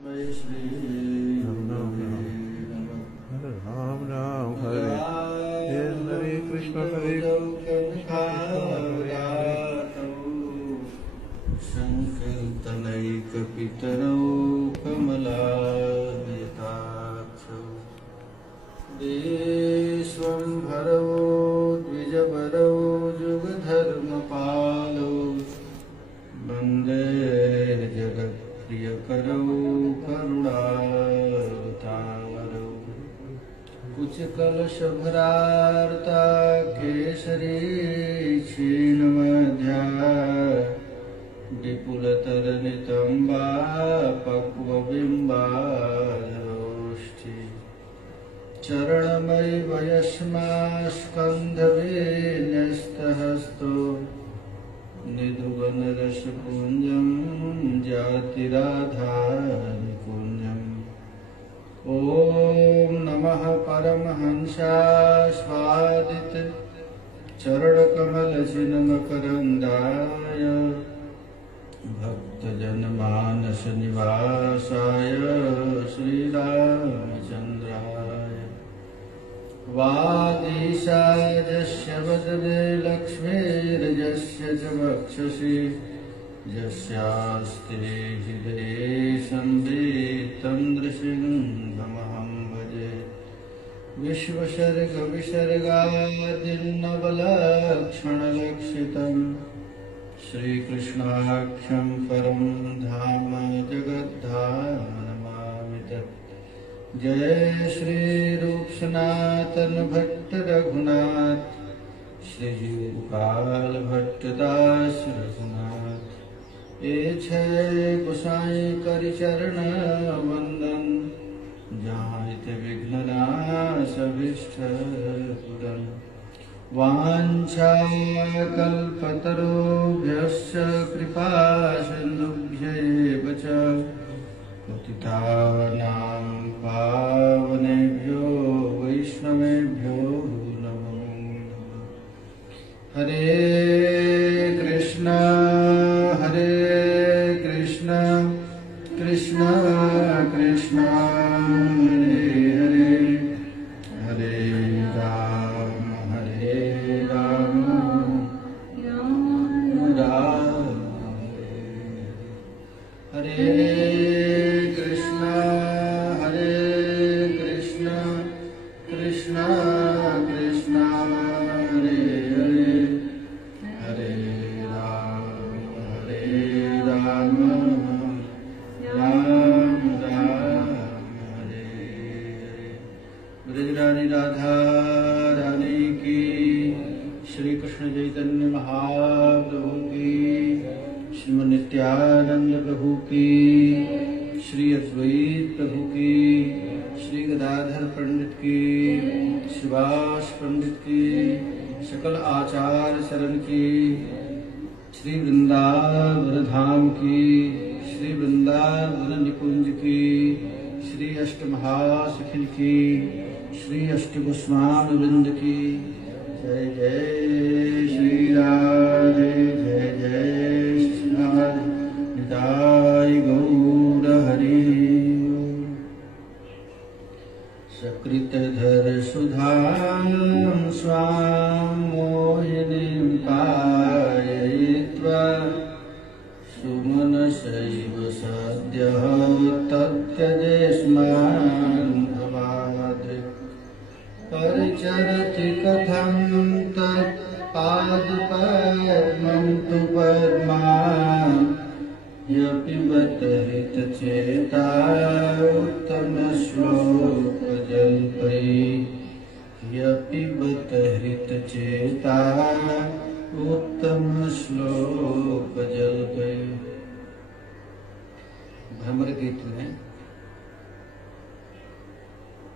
जय श्री राम राम हरे हरे कृष्ण संकीर्तनैकपितरौ कमलायताक्षौ देशवम्भरौ द्विजवरौ जुगधर्मपालौ वन्दे जगत्प्रियकरौ करुणावतारौ कुचकलशभरार्ता केसरी क्षीणमध्या विपुलतरनितम्बा पक्वबिम्बाधरोष्ठि चरणमयि वयस्मास्कन्धविन्यस्तहस्तो निधुवनरसपुञ्जं जातिराधानिकुञ्जम् ॐ नमः परमहंसास्वादित चरणकमलचिन्मकरन्दाय भक्तजनमानसनिवासाय श्रीरामचन्द्राय वागीशायस्य वदने लक्ष्मीर्यस्य च वक्षसि यस्यास्ते हृदये संवित्तं नृसिंहमहं भजे विश्वसर्गविसर्गादिर्नवलक्षणलक्षितम् श्रीकृष्णाख्यं परं धाम जगद्धाम नमामि तत् जय श्री रूप सनातन भट्ट रघुनाथ श्री गोपाल भट्ट दास रघुनाथ ये छय गोसाई करि चरण वंदन जाहित विघ्न नाश अभीष्ट पूरन वाञ्छाकल्पतरुभ्यश्च कृपा सिन्धुभ्यैव च पतितानां पावनेभ्यो वैष्णवेभ्यो नमो नमः। हरे कृष्ण कृष्ण कृष्ण हरे हरे हरे राम हरे कृष्ण कृष्ण कृष्ण हरे हरे हरे राम राम राम हरे हरे। ब्रजरानी राधा रानी की, श्री कृष्ण चैतन्य महाप्रभु की, श्रीमद् नित्यानंद प्रभु की, श्री अद्वैत प्रभु की, श्री गदाधर पंडित की, सुभाष पंडित की, सकल आचार्य शरण की, श्री वृंदावन धाम की, श्री वृंदावन निकुंज की, श्री अष्ट महासखी की, श्री अष्ट गोस्वामी वृंद की। जय जय श्री राधे जय जय निताय गौर हरि। सकृतधर सुधां स्वां मोहिनीं पाययित्वा सुमनसैव सद्यः तत्यजेष्मान् भवादृक् परिचरति कथं तत्पादपद्मं तु पद्मा यपिबत हितचेता उत्तमश्लोकजल्पै यपिबत हितचेता उत्तमश्लोकजल्पै। भ्रमर गीत में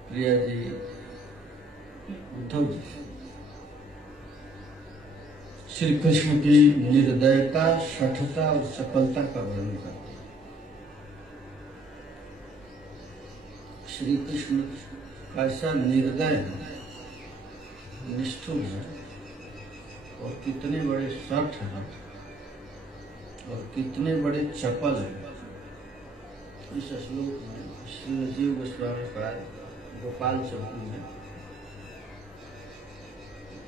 प्रिया जी उद्धव जी श्री कृष्ण की निर्दयता, शठता और चपलता का वर्णन करते हैं। श्री कृष्ण कैसा निर्दय है, निष्ठुर है और कितने बड़े शठ हैं और कितने बड़े चपल हैं। इस श्लोक में श्री जीव गोस्वामी पाद गोपाल चौकी में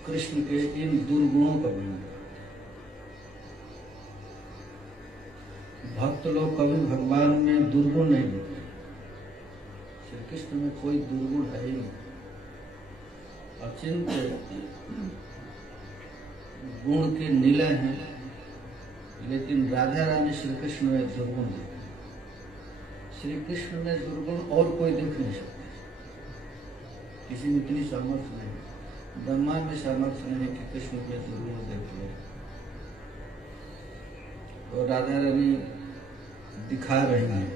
कृष्ण के इन दुर्गुणों का वर्णन करते हैं। भक्त लोग कभी भगवान में दुर्गुण नहीं देखते। श्री कृष्ण में कोई दुर्गुण है ही नहीं, अचिंत्य गुण के निलय हैं, लेकिन राधा रानी श्री कृष्ण में दुर्गुण देखते। श्री कृष्ण में दुर्गुण और कोई देख नहीं सकता। किसी में इतनी सामर्थ्य नहीं, ब्रह्मा में सामर्थ्य नहीं कि कृष्ण में दुर्गुण देख ले। और राधा रानी दिखा रही हैं।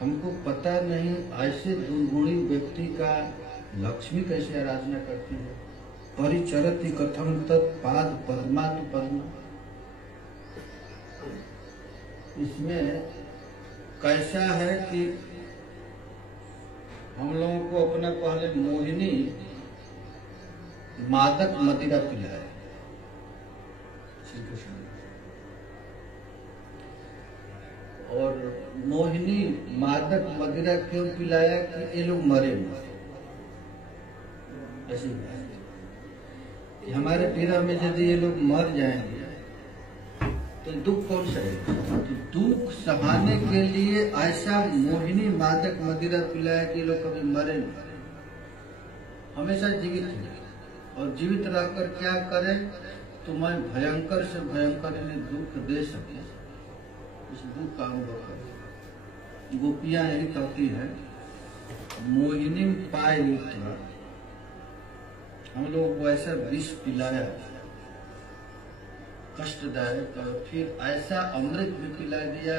हमको पता नहीं ऐसे दुर्गुणी व्यक्ति का लक्ष्मी कैसे आराधना करती है। परिचरति कथम तत्पाद पद्मातु पद्मा। इसमें कैसा है कि हम लोगों को अपना पहले मोहिनी मादक मदिरा पिलाया श्री कृष्ण, और मोहिनी मादक मदिरा क्यों पिलाया कि ये लोग मरे मरे। ऐसी बात कि हमारे पीरा में यदि ये लोग मर जाएंगे तो दुख कौन सहेगा। तो दुख सहाने के लिए ऐसा मोहिनी मादक मदिरा पिलाया कि लोग कभी मरे नहीं, हमेशा जीवित है। और जीवित रहकर क्या करें तो मैं भयंकर से भयंकर इन्हें दुख दे सके, उस दुख का अनुभव करें। गोपियां यही कहती है मोहिनी पाए युक्त, हम लोग को ऐसा विष पिलाया कष्टदायक, और फिर ऐसा अमृत भी पिला दिया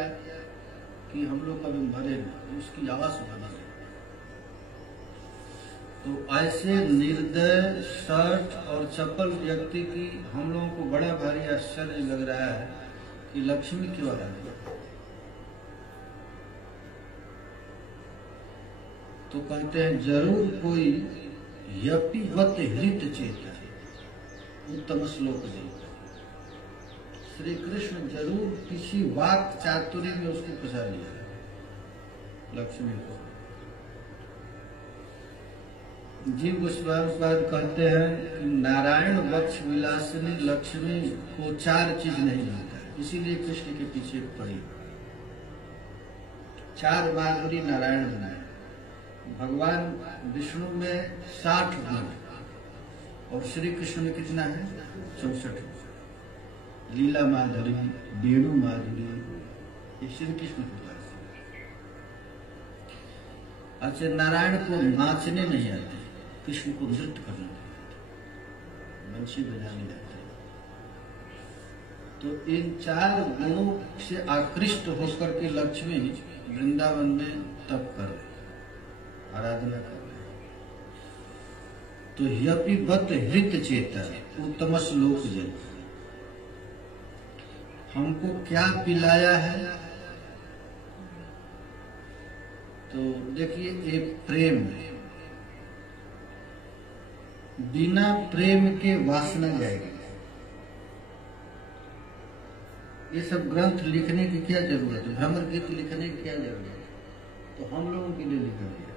कि हम लोग कभी मरे नहीं, उसकी आवाज बना रहे। तो ऐसे निर्दय शर्ट और चपल व्यक्ति की हम लोगों को बड़ा भारी आश्चर्य लग रहा है कि लक्ष्मी क्यों आ रही है। तो कहते हैं जरूर कोई यपिवत हृत चेता उत्तम श्लोक देता। श्री कृष्ण जरूर किसी वाक चातुर्य में उसको फंसा लिया लक्ष्मी को। जीव गोस्वामी पाद कहते हैं कि नारायण वक्ष विलासिनी लक्ष्मी को चार चीज नहीं मिलता, इसीलिए कृष्ण के पीछे पड़ी। चार माधुरी नारायण बनाए। भगवान विष्णु में 60 गुण और श्री कृष्ण में कितना है 64। लीला माधुरी, वेणु माधुरी, ये श्री कृष्ण के पास। अच्छा, नारायण को नाचने नहीं आते, कृष्ण को नृत्य करने नहीं आते, बंशी बजाने आते। तो इन चार गुणों से आकृष्ट होकर के लक्ष्मी वृंदावन में तप कर आराधना कर रहे। तो यपिबत हृत चेता उत्तम श्लोक जय। हमको क्या पिलाया है? तो देखिए, ये प्रेम है। बिना प्रेम के वासना जाएगी। ये सब ग्रंथ लिखने की क्या जरूरत है? भ्रमर गीत लिखने की क्या जरूरत है? तो हम लोगों के लिए लिखा गया,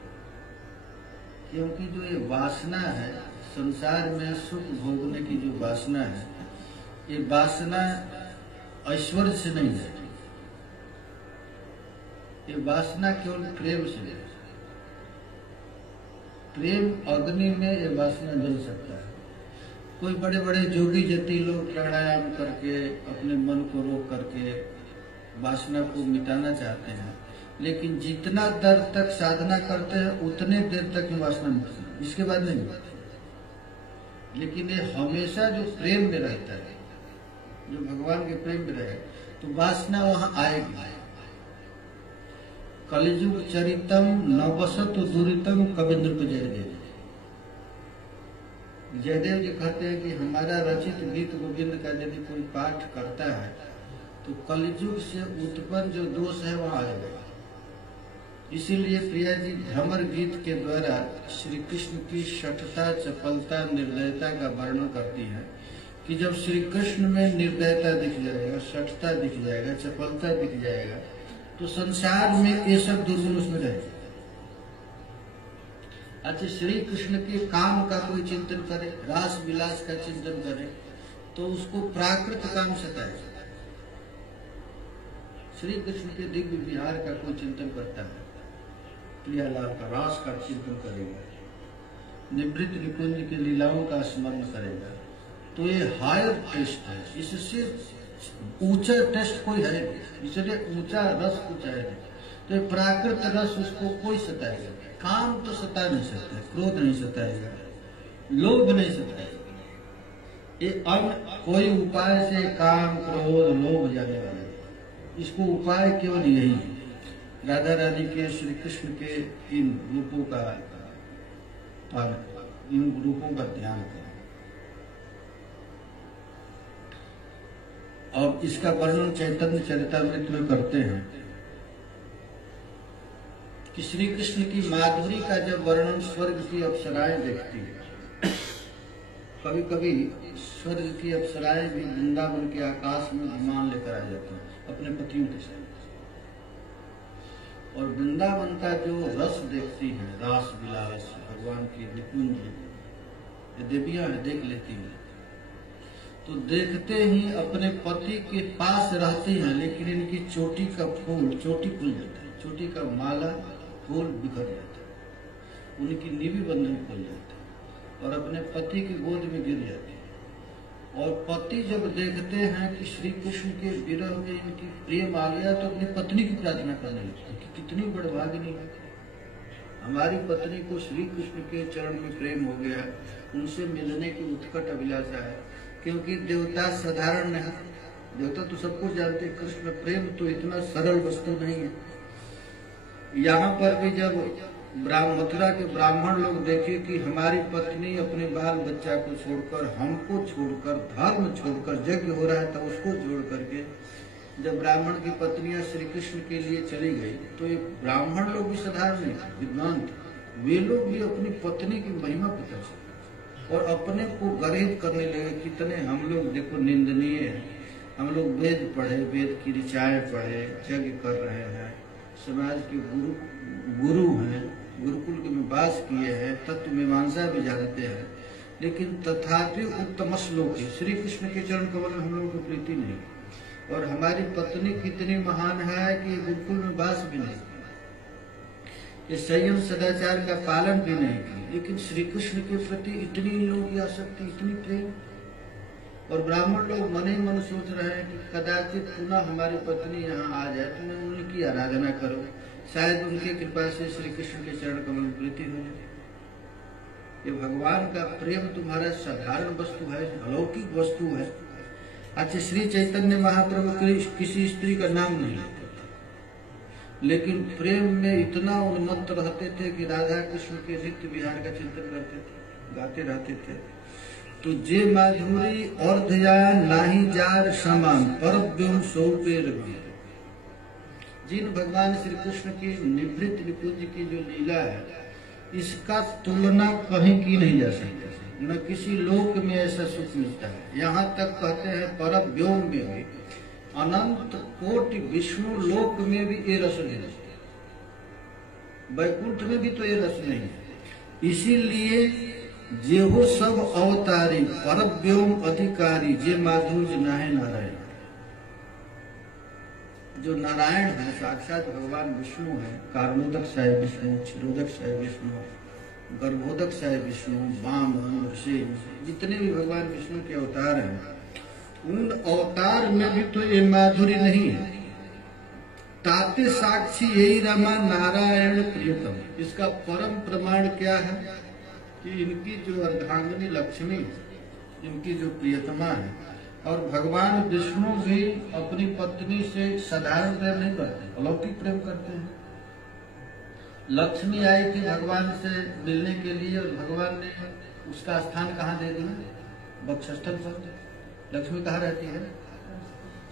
क्योंकि जो ये वासना है संसार में सुख भोगने की जो वासना है, ये वासना ऐश्वर्य से नहीं है, ये वासना केवल प्रेम से है। प्रेम अग्नि में ये वासना जल सकता है। कोई बड़े बड़े जोगी जति लोग प्राणायाम करके अपने मन को रोक करके वासना को मिटाना चाहते हैं, लेकिन जितना देर तक साधना करते हैं उतने देर तक ही वासना मिटती है, इसके बाद नहीं मिटती। लेकिन ये हमेशा जो प्रेम में रहता है, जो भगवान के प्रेम में रहे, तो वासना वहां आएगी। कलिजुग चरितम नवसत दुरितम कविन्द्र को जयदेव। जयदेव जी कहते हैं कि हमारा रचित गीत गोविंद का यदि कोई पाठ करता है तो कलिजुग से उत्पन्न जो दोष है वह आएगा। इसीलिए प्रिया जी भ्रमर गीत के द्वारा श्री कृष्ण की शठता, चपलता, निर्दयता का वर्णन करती है कि जब श्री कृष्ण में निर्दयता दिख जाएगा, शठता दिख जाएगा, चपलता दिख जाएगा, तो संसार में ये सब दुर्गुण उसमें रहेगा। अच्छा, श्री कृष्ण के काम का कोई चिंतन करे, रास विलास का चिंतन करे, तो उसको प्राकृत काम सताएगा। श्री कृष्ण के दिव्य विहार का कोई चिंतन करता है, प्रियालाल का रास का चिंतन करेगा, निवृत्त निकुंज के लीलाओं का स्मरण करेगा, तो ये हायर टेस्ट है। इससे ऊंचा टेस्ट कोई है नहीं, इसलिए ऊंचा रस कुछ है नहीं। तो ये प्राकृत रस उसको कोई सताएगा। काम तो सता नहीं सकता, क्रोध नहीं सताएगा, लोभ नहीं सताएगा। ये अन्य कोई उपाय से काम क्रोध लोभ जाने वाला है। इसको उपाय केवल यही है, राधा रानी के श्री कृष्ण के इन रूपों का इन रूपों का ध्यान करें। और इसका वर्णन चैतन्य चरितामृत में करते हैं कि श्री कृष्ण की माधुरी का जब वर्णन स्वर्ग की अप्सराएं देखती है, कभी कभी स्वर्ग की अप्सराएं भी वृंदावन के आकाश में विमान लेकर आ जाती हैं अपने पतियों के साथ, और वृंदावन का जो रस देखती हैं, रास विलास, भगवान की निकुंज, देवियां देख लेती हैं, तो देखते ही अपने पति के पास रहती हैं, लेकिन इनकी चोटी का फूल, चोटी खुल जाता है, चोटी का माला फूल बिखर जाता है, उनकी निवि बंधन खुल जाता है और अपने पति की गोद में गिर जाती है। और पति जब देखते हैं कि श्री कृष्ण के विरह में इनकी प्रेम आ गया, तो अपनी पत्नी की प्रार्थना करने लगते हैं कि कितनी बड़भागिनी है, हमारी पत्नी को श्री कृष्ण के चरण में प्रेम हो गया, उनसे मिलने की उत्कट अभिलाषा है। क्योंकि देवता साधारण नहीं, देवता तो सबको जानते हैं, कृष्ण प्रेम तो इतना सरल वस्तु नहीं है। यहाँ पर भी जब मथुरा के ब्राह्मण लोग देखे कि हमारी पत्नी अपने बाल बच्चा को छोड़कर, हमको छोड़कर, धर्म छोड़कर, यज्ञ हो रहा है तो उसको छोड़ करके जब ब्राह्मण की पत्नियां श्री कृष्ण के लिए चली गई, तो ये ब्राह्मण लोग भी साधारण नहीं, विद्वान थे, वे लोग भी अपनी पत्नी की महिमा पता चली और अपने को गर्वित करने लगे। कितने हम लोग देखो निंदनीय है, हम लोग वेद पढ़े, वेद की ऋचाएं पढ़े, यज्ञ कर रहे हैं, समाज के गुरु हैं, गुरुकुल के में वास किए हैं, तत्व मीमांसा भी जानते हैं, लेकिन तथापि उत्तम श्लोक श्री कृष्ण के चरण कमल में हम लोगों को प्रीति नहीं। और हमारी पत्नी कितनी महान है कि गुरुकुल में वास भी नहीं, ये संयम सदाचार का पालन भी नहीं की, लेकिन श्री कृष्ण के प्रति इतनी लोग की आसक्ति, इतनी प्रेम। और ब्राह्मण लोग मन ही मन सोच रहे हैं कि कदाचित पुनः हमारी पत्नी यहाँ आ जाए तो मैं उनकी आराधना करूं, शायद उनकी कृपा से श्री कृष्ण के चरण कमल में प्रीति हो जाए। ये भगवान का प्रेम तुम्हारा साधारण वस्तु है, अलौकिक वस्तु है। अच्छा, श्री चैतन्य महाप्रभु किसी स्त्री का नाम नहीं लेते थे, लेकिन प्रेम में इतना उन्मत्त रहते थे कि राधा कृष्ण के नित्य विहार का चिंतन करते थे, गाते रहते थे। तो जे माधुरी अर्धया नाही जार समान परव्योम सौपेर, जिन भगवान श्री कृष्ण की निवृत्त निकुंज की जो लीला है, इसका तुलना कहीं की नहीं जा सकती, न किसी लोक में ऐसा सुख मिलता है। यहाँ तक कहते हैं परव्योम में भी, अनंत कोटि विष्णु लोक में भी ये रस नहीं है, वैकुंठ में भी तो ये रस नहीं है। इसीलिए जेहो सब अवतारी परव्योम अधिकारी जे माधुर्य नाहे नारायण, जो नारायण है साक्षात भगवान विष्णु है, कारणोदक साय विष्णु, क्षीरोदक साय विष्णु, गर्भोदक साय विष्णु, वामन, ऋषि, जितने भी भगवान विष्णु के अवतार हैं, उन अवतार में भी तो ये माधुरी नहीं है। ताते साक्षी यही रमा नारायण प्रियतम, इसका परम प्रमाण क्या है कि इनकी जो अर्धांगिनी लक्ष्मी, इनकी जो प्रियतमा है, और भगवान विष्णु भी अपनी पत्नी से साधारण प्रेम नहीं करते, अलौकिक प्रेम करते हैं। लक्ष्मी आई थी भगवान से मिलने के लिए और भगवान ने उसका स्थान कहाँ दे दिया, वक्षस्थल पर। लक्ष्मी कहाँ रहती है,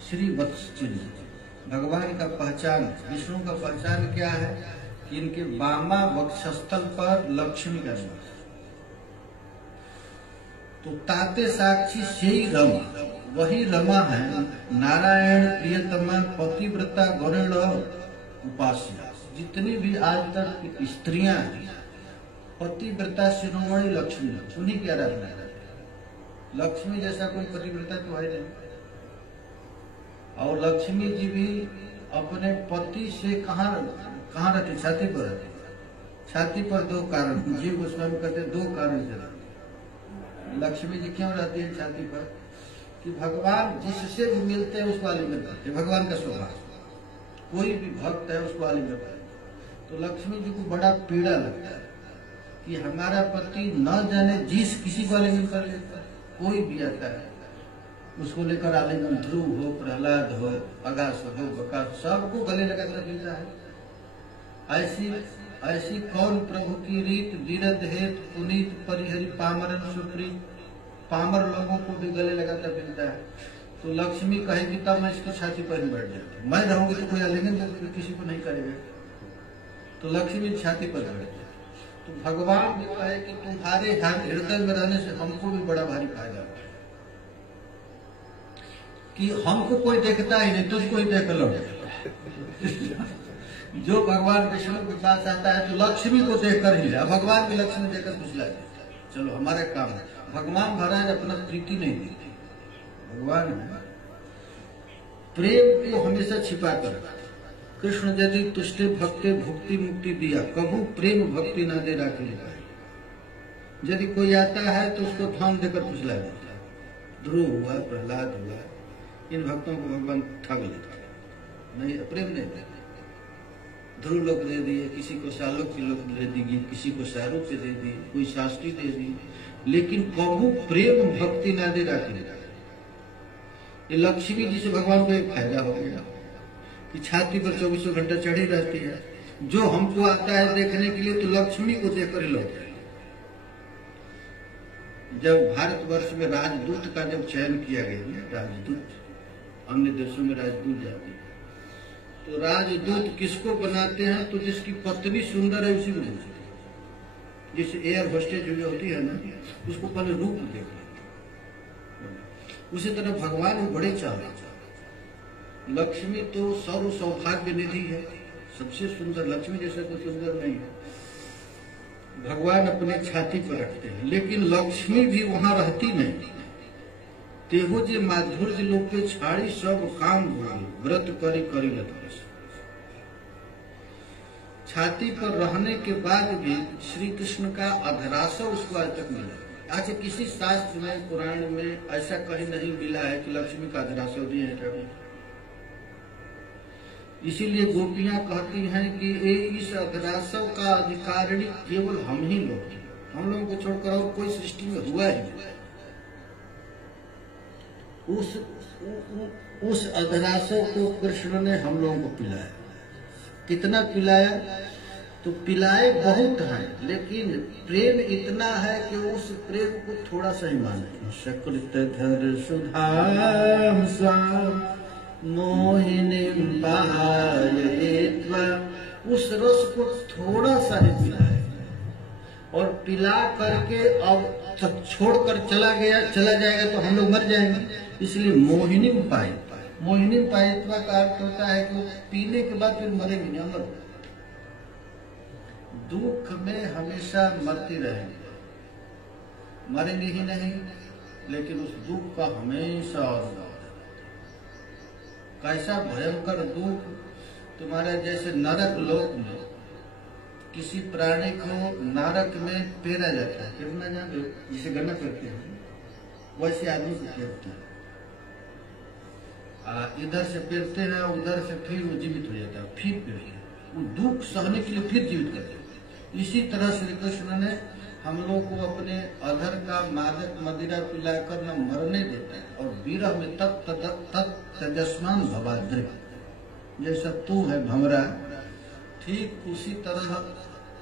श्री वत्स चिन्ह। भगवान का पहचान, विष्णु का पहचान क्या है कि इनके वामा वक्षस्थल पर लक्ष्मी का निवास। तो ताते साक्षी से ही रमा, वही रमा है नारायण प्रियतमा पतिव्रता गरुड़ उपास्य, जितनी भी आज तक की स्त्रियां हैं, पतिव्रता शिरोमणि लक्ष्मी, उन्हीं की आराधना करते हैं। लक्ष्मी जैसा कोई पतिव्रता तो है नहीं। और लक्ष्मी जी भी अपने पति से कहाँ रहती? छाती पर रहती। छाती पर दो कारण, जीव गोस्वामी कहते हैं, दो कारण से रहती। लक्ष्मी जी क्यों रहती है छाती पर? कि भगवान जिससे भी मिलते हैं उसको आलिंगन करते हैं। भगवान का स्वभाव, कोई भी भक्त है उसको आलिंगन करते हैं। तो लक्ष्मी जी को बड़ा पीड़ा लगता है कि हमारा पति न जाने जिस किसी को आलिंगन कर लेता है। कोई भी आता है उसको लेकर आलिंगन, ध्रुव हो, प्रहलाद हो, अगास हो, बकास, सबको गले लगाकर मिलता है। ऐसी कौन प्रभु की रीत, विरध हेत पुनीत परिहरि पामरन सुप्रीत, पामर लोगों को भी गले लगाकर मिलता है। तो लक्ष्मी कहेगी तब मैं इसकी छाती पर ही बैठ जाती, मैं रहूंगी तो कोई आलिंगन किसी को नहीं करेगा। तो लक्ष्मी छाती पर बैठ जाती। तो भगवान भी कहे कि तुम्हारे हृदय में रहने से हमको भी बड़ा भारी फायदा है कि हमको कोई देखता ही नहीं, तुझको ही देख लो। जो भगवान विष्णु के पास आता है तो लक्ष्मी को देखकर ही, भगवान की लक्ष्मी देखकर कुछ लाए, चलो हमारा काम है। भगवान महाराज अपना प्रीति नहीं देते। भगवान है प्रेम को हमेशा छिपा कर। कृष्ण यदि तुष्टे भक्ति भुक्ति मुक्ति दिया, कभू प्रेम भक्ति ना दे राखे लिखा। यदि कोई आता है तो उसको थाम देकर फुसला देता है। ध्रुव हुआ, प्रहलाद हुआ, इन भक्तों को भगवान ठग लेता नहीं, प्रेम नहीं देते। ध्रुव लोक दे दिए, किसी को सालों की लोक दे दी, किसी को सारों पे दे दी, कोई शास्त्री दे दी, लेकिन कभू प्रेम भक्ति ना दे राखे। ये लक्ष्मी जी से भगवान को एक फायदा हो गया कि छाती पर 24 घंटा चढ़ी रहती है। जो हमको आता है देखने के लिए तो लक्ष्मी को देखकर ही लौटता है। जब भारतवर्ष में राजदूत का जब चयन किया गया, राजदूत अन्य देशों में राजदूत जाते हैं, तो राजदूत किसको बनाते हैं? तो जिसकी पत्नी सुंदर है उसी को बनाते हैं। जैसे एयर होस्टेज जो होती है ना, उसको पहले रूप देखते हैं। उसी तरह भगवान भी बड़े चालाक। लक्ष्मी तो सर्व सौभाग्य निधि है, सबसे सुंदर, लक्ष्मी जैसा कोई सुंदर नहीं है। भगवान अपने छाती पर रखते हैं, लेकिन लक्ष्मी भी वहां रहती नहीं। तेहो जे माधुर्य लोग के छाड़ी सब काम भोगी, व्रत करी करी लता। छाती पर रहने के बाद भी श्री कृष्ण का अधरासव उसको आज तक मिला। आज किसी शास्त्र में, पुराण में ऐसा कहीं नहीं मिला है कि लक्ष्मी का अधरासव दिए हैं। इसीलिए गोपियां कहती हैं कि इस अधरासव का अधिकारिणी केवल हम ही लोग हैं, हम लोगों को छोड़कर और कोई सृष्टि में हुआ ही नहीं। उस अधरासव को कृष्ण ने हम लोगों को पिलाया। कितना पिलाया? तो पिलाए बहुत हैं, लेकिन प्रेम इतना है कि उस प्रेम को थोड़ा सा ही माने। सकृत धर सुधाम मोहिनी उस रस को थोड़ा सा ही पिलाए, और पिला करके अब छोड़कर चला जाएगा तो हम लोग मर जाएंगे। इसलिए मोहिनी पाई, मोहिनी पायित्वा का अर्थ होता है कि पीने के बाद फिर मरेंगे नहीं, अमर। दुख में हमेशा मरते रहेंगे, मरेंगे ही नहीं, लेकिन उस दुख का हमेशा और कैसा भयंकर दुख। तुम्हारा जैसे नरक लोक में किसी प्राणी को नरक में पेरा जाता है, पेरना जानते हो, जिसे गन्ना करते हैं, वैसे आदमी को पेरते हैं। इधर से पेरते हैं, उधर से फिर वो जीवित हो जाता है, फिर पेरते हैं, वो दुख सहने के लिए फिर जीवित करते हैं। इसी तरह श्री कृष्ण ने हम लोग को अपने अधर का मादक मदिरा पिलाकर न मरने देता है, और विरह में तत्जस्मान भवाद्र, जैसा तू है भमरा, ठीक उसी तरह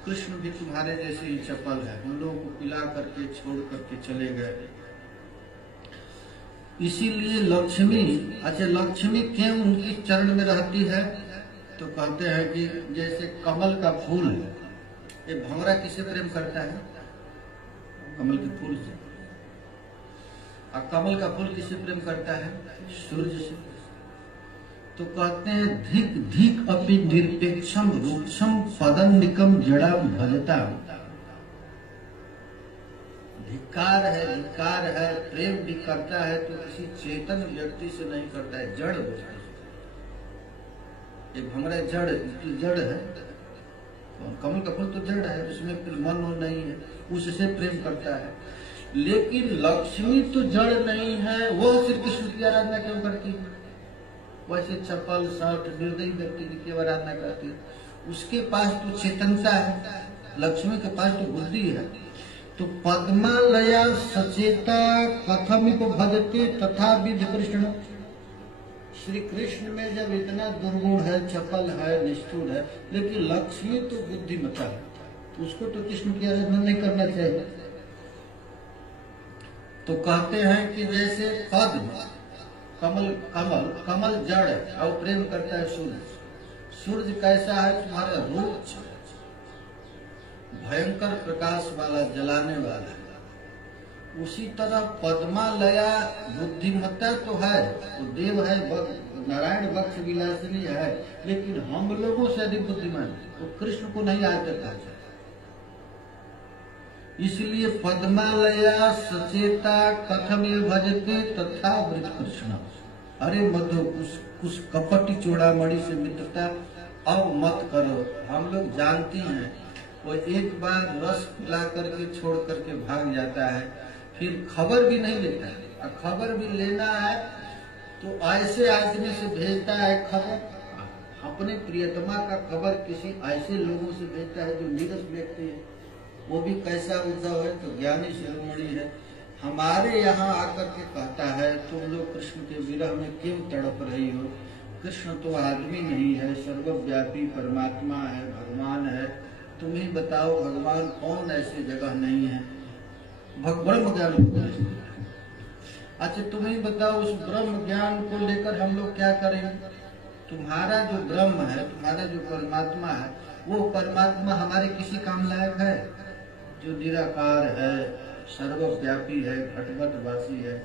कृष्ण भी तुम्हारे जैसे ही चपल है, हम लोगों को पिला करके छोड़ करके चले गए। इसीलिए लक्ष्मी, अच्छा लक्ष्मी क्यों उनकी चरण में रहती है? तो कहते हैं कि जैसे कमल का फूल है, ये भंवरा किससे प्रेम करता है? कमल के फूल से। और कमल का फूल किससे प्रेम करता है? सूर्य से। तो कहते हैं धिक धिक अपि निरपेक्षम रूक्षम पदन्निकम जड़ा भजता। धिक्कार है, प्रेम भी करता है तो किसी चेतन व्यक्ति से नहीं करता है, जड़ वस्तु से। एक हमारा जड़ है, कमल का फूल तो जड़ है, उसमें फिर मन नहीं है, उससे प्रेम करता है। लेकिन लक्ष्मी तो जड़ नहीं है, वह श्री कृष्ण की आराधना क्यों करती है? वैसे चपल शर्ट निर्दयी व्यक्ति की क्यों आराधना करती है? उसके पास तो चेतनता है, लक्ष्मी के पास तो बुद्धि है। तो पद्मालया सचेता कथमिप भजते तथा विध कृष्ण। श्री कृष्ण में जब इतना दुर्गुण है, चपल है, निष्ठुर है, लेकिन लक्ष्मी तो बुद्धिमता है, तो उसको तो कृष्ण की आराधना नहीं करना चाहिए। तो कहते हैं कि जैसे पद्म कमल जड़ है और प्रेम करता है सूर्य कैसा है? तुम्हारा रूप भयंकर प्रकाश वाला, जलाने वाला है। उसी तरह पद्मालया बुद्धिमत्ता तो है, वो देव है, नारायण बक्ष विलासिनी है, लेकिन हम लोगों से अधिक बुद्धिमान वो कृष्ण को नहीं आज तक पहुंचा। इसलिए पद्मालया सचेता कथमिव भजते तथा वृत कृष्ण। अरे मधु कुछ कपटी चूड़ामणि से मित्रता अब मत करो। हम लोग जानती हैं वो एक बार रस पिला करके छोड़ करके भाग जाता है, फिर खबर भी नहीं लेता है। और खबर भी लेना है तो ऐसे आदमी से भेजता है खबर। अपने प्रियतमा का खबर किसी ऐसे लोगों से भेजता है जो नीरस व्यक्ति है, वो भी कैसा उद्धव है तो ज्ञानी शिरोमणि है। हमारे यहाँ आकर के कहता है तुम लोग कृष्ण के विरह में क्यों तड़प रही हो? कृष्ण तो आदमी नहीं है, सर्वव्यापी परमात्मा है, भगवान है। तुम ही बताओ भगवान कौन ऐसी जगह नहीं है? ब्रह्म ज्ञान। अच्छा तुम ही बताओ उस ब्रह्म ज्ञान को लेकर हम लोग क्या करेंगे? तुम्हारा जो ब्रह्म है, तुम्हारा जो परमात्मा है, वो परमात्मा हमारे किसी काम लायक है? जो निराकार है, सर्वव्यापी है, घटवट वासी है,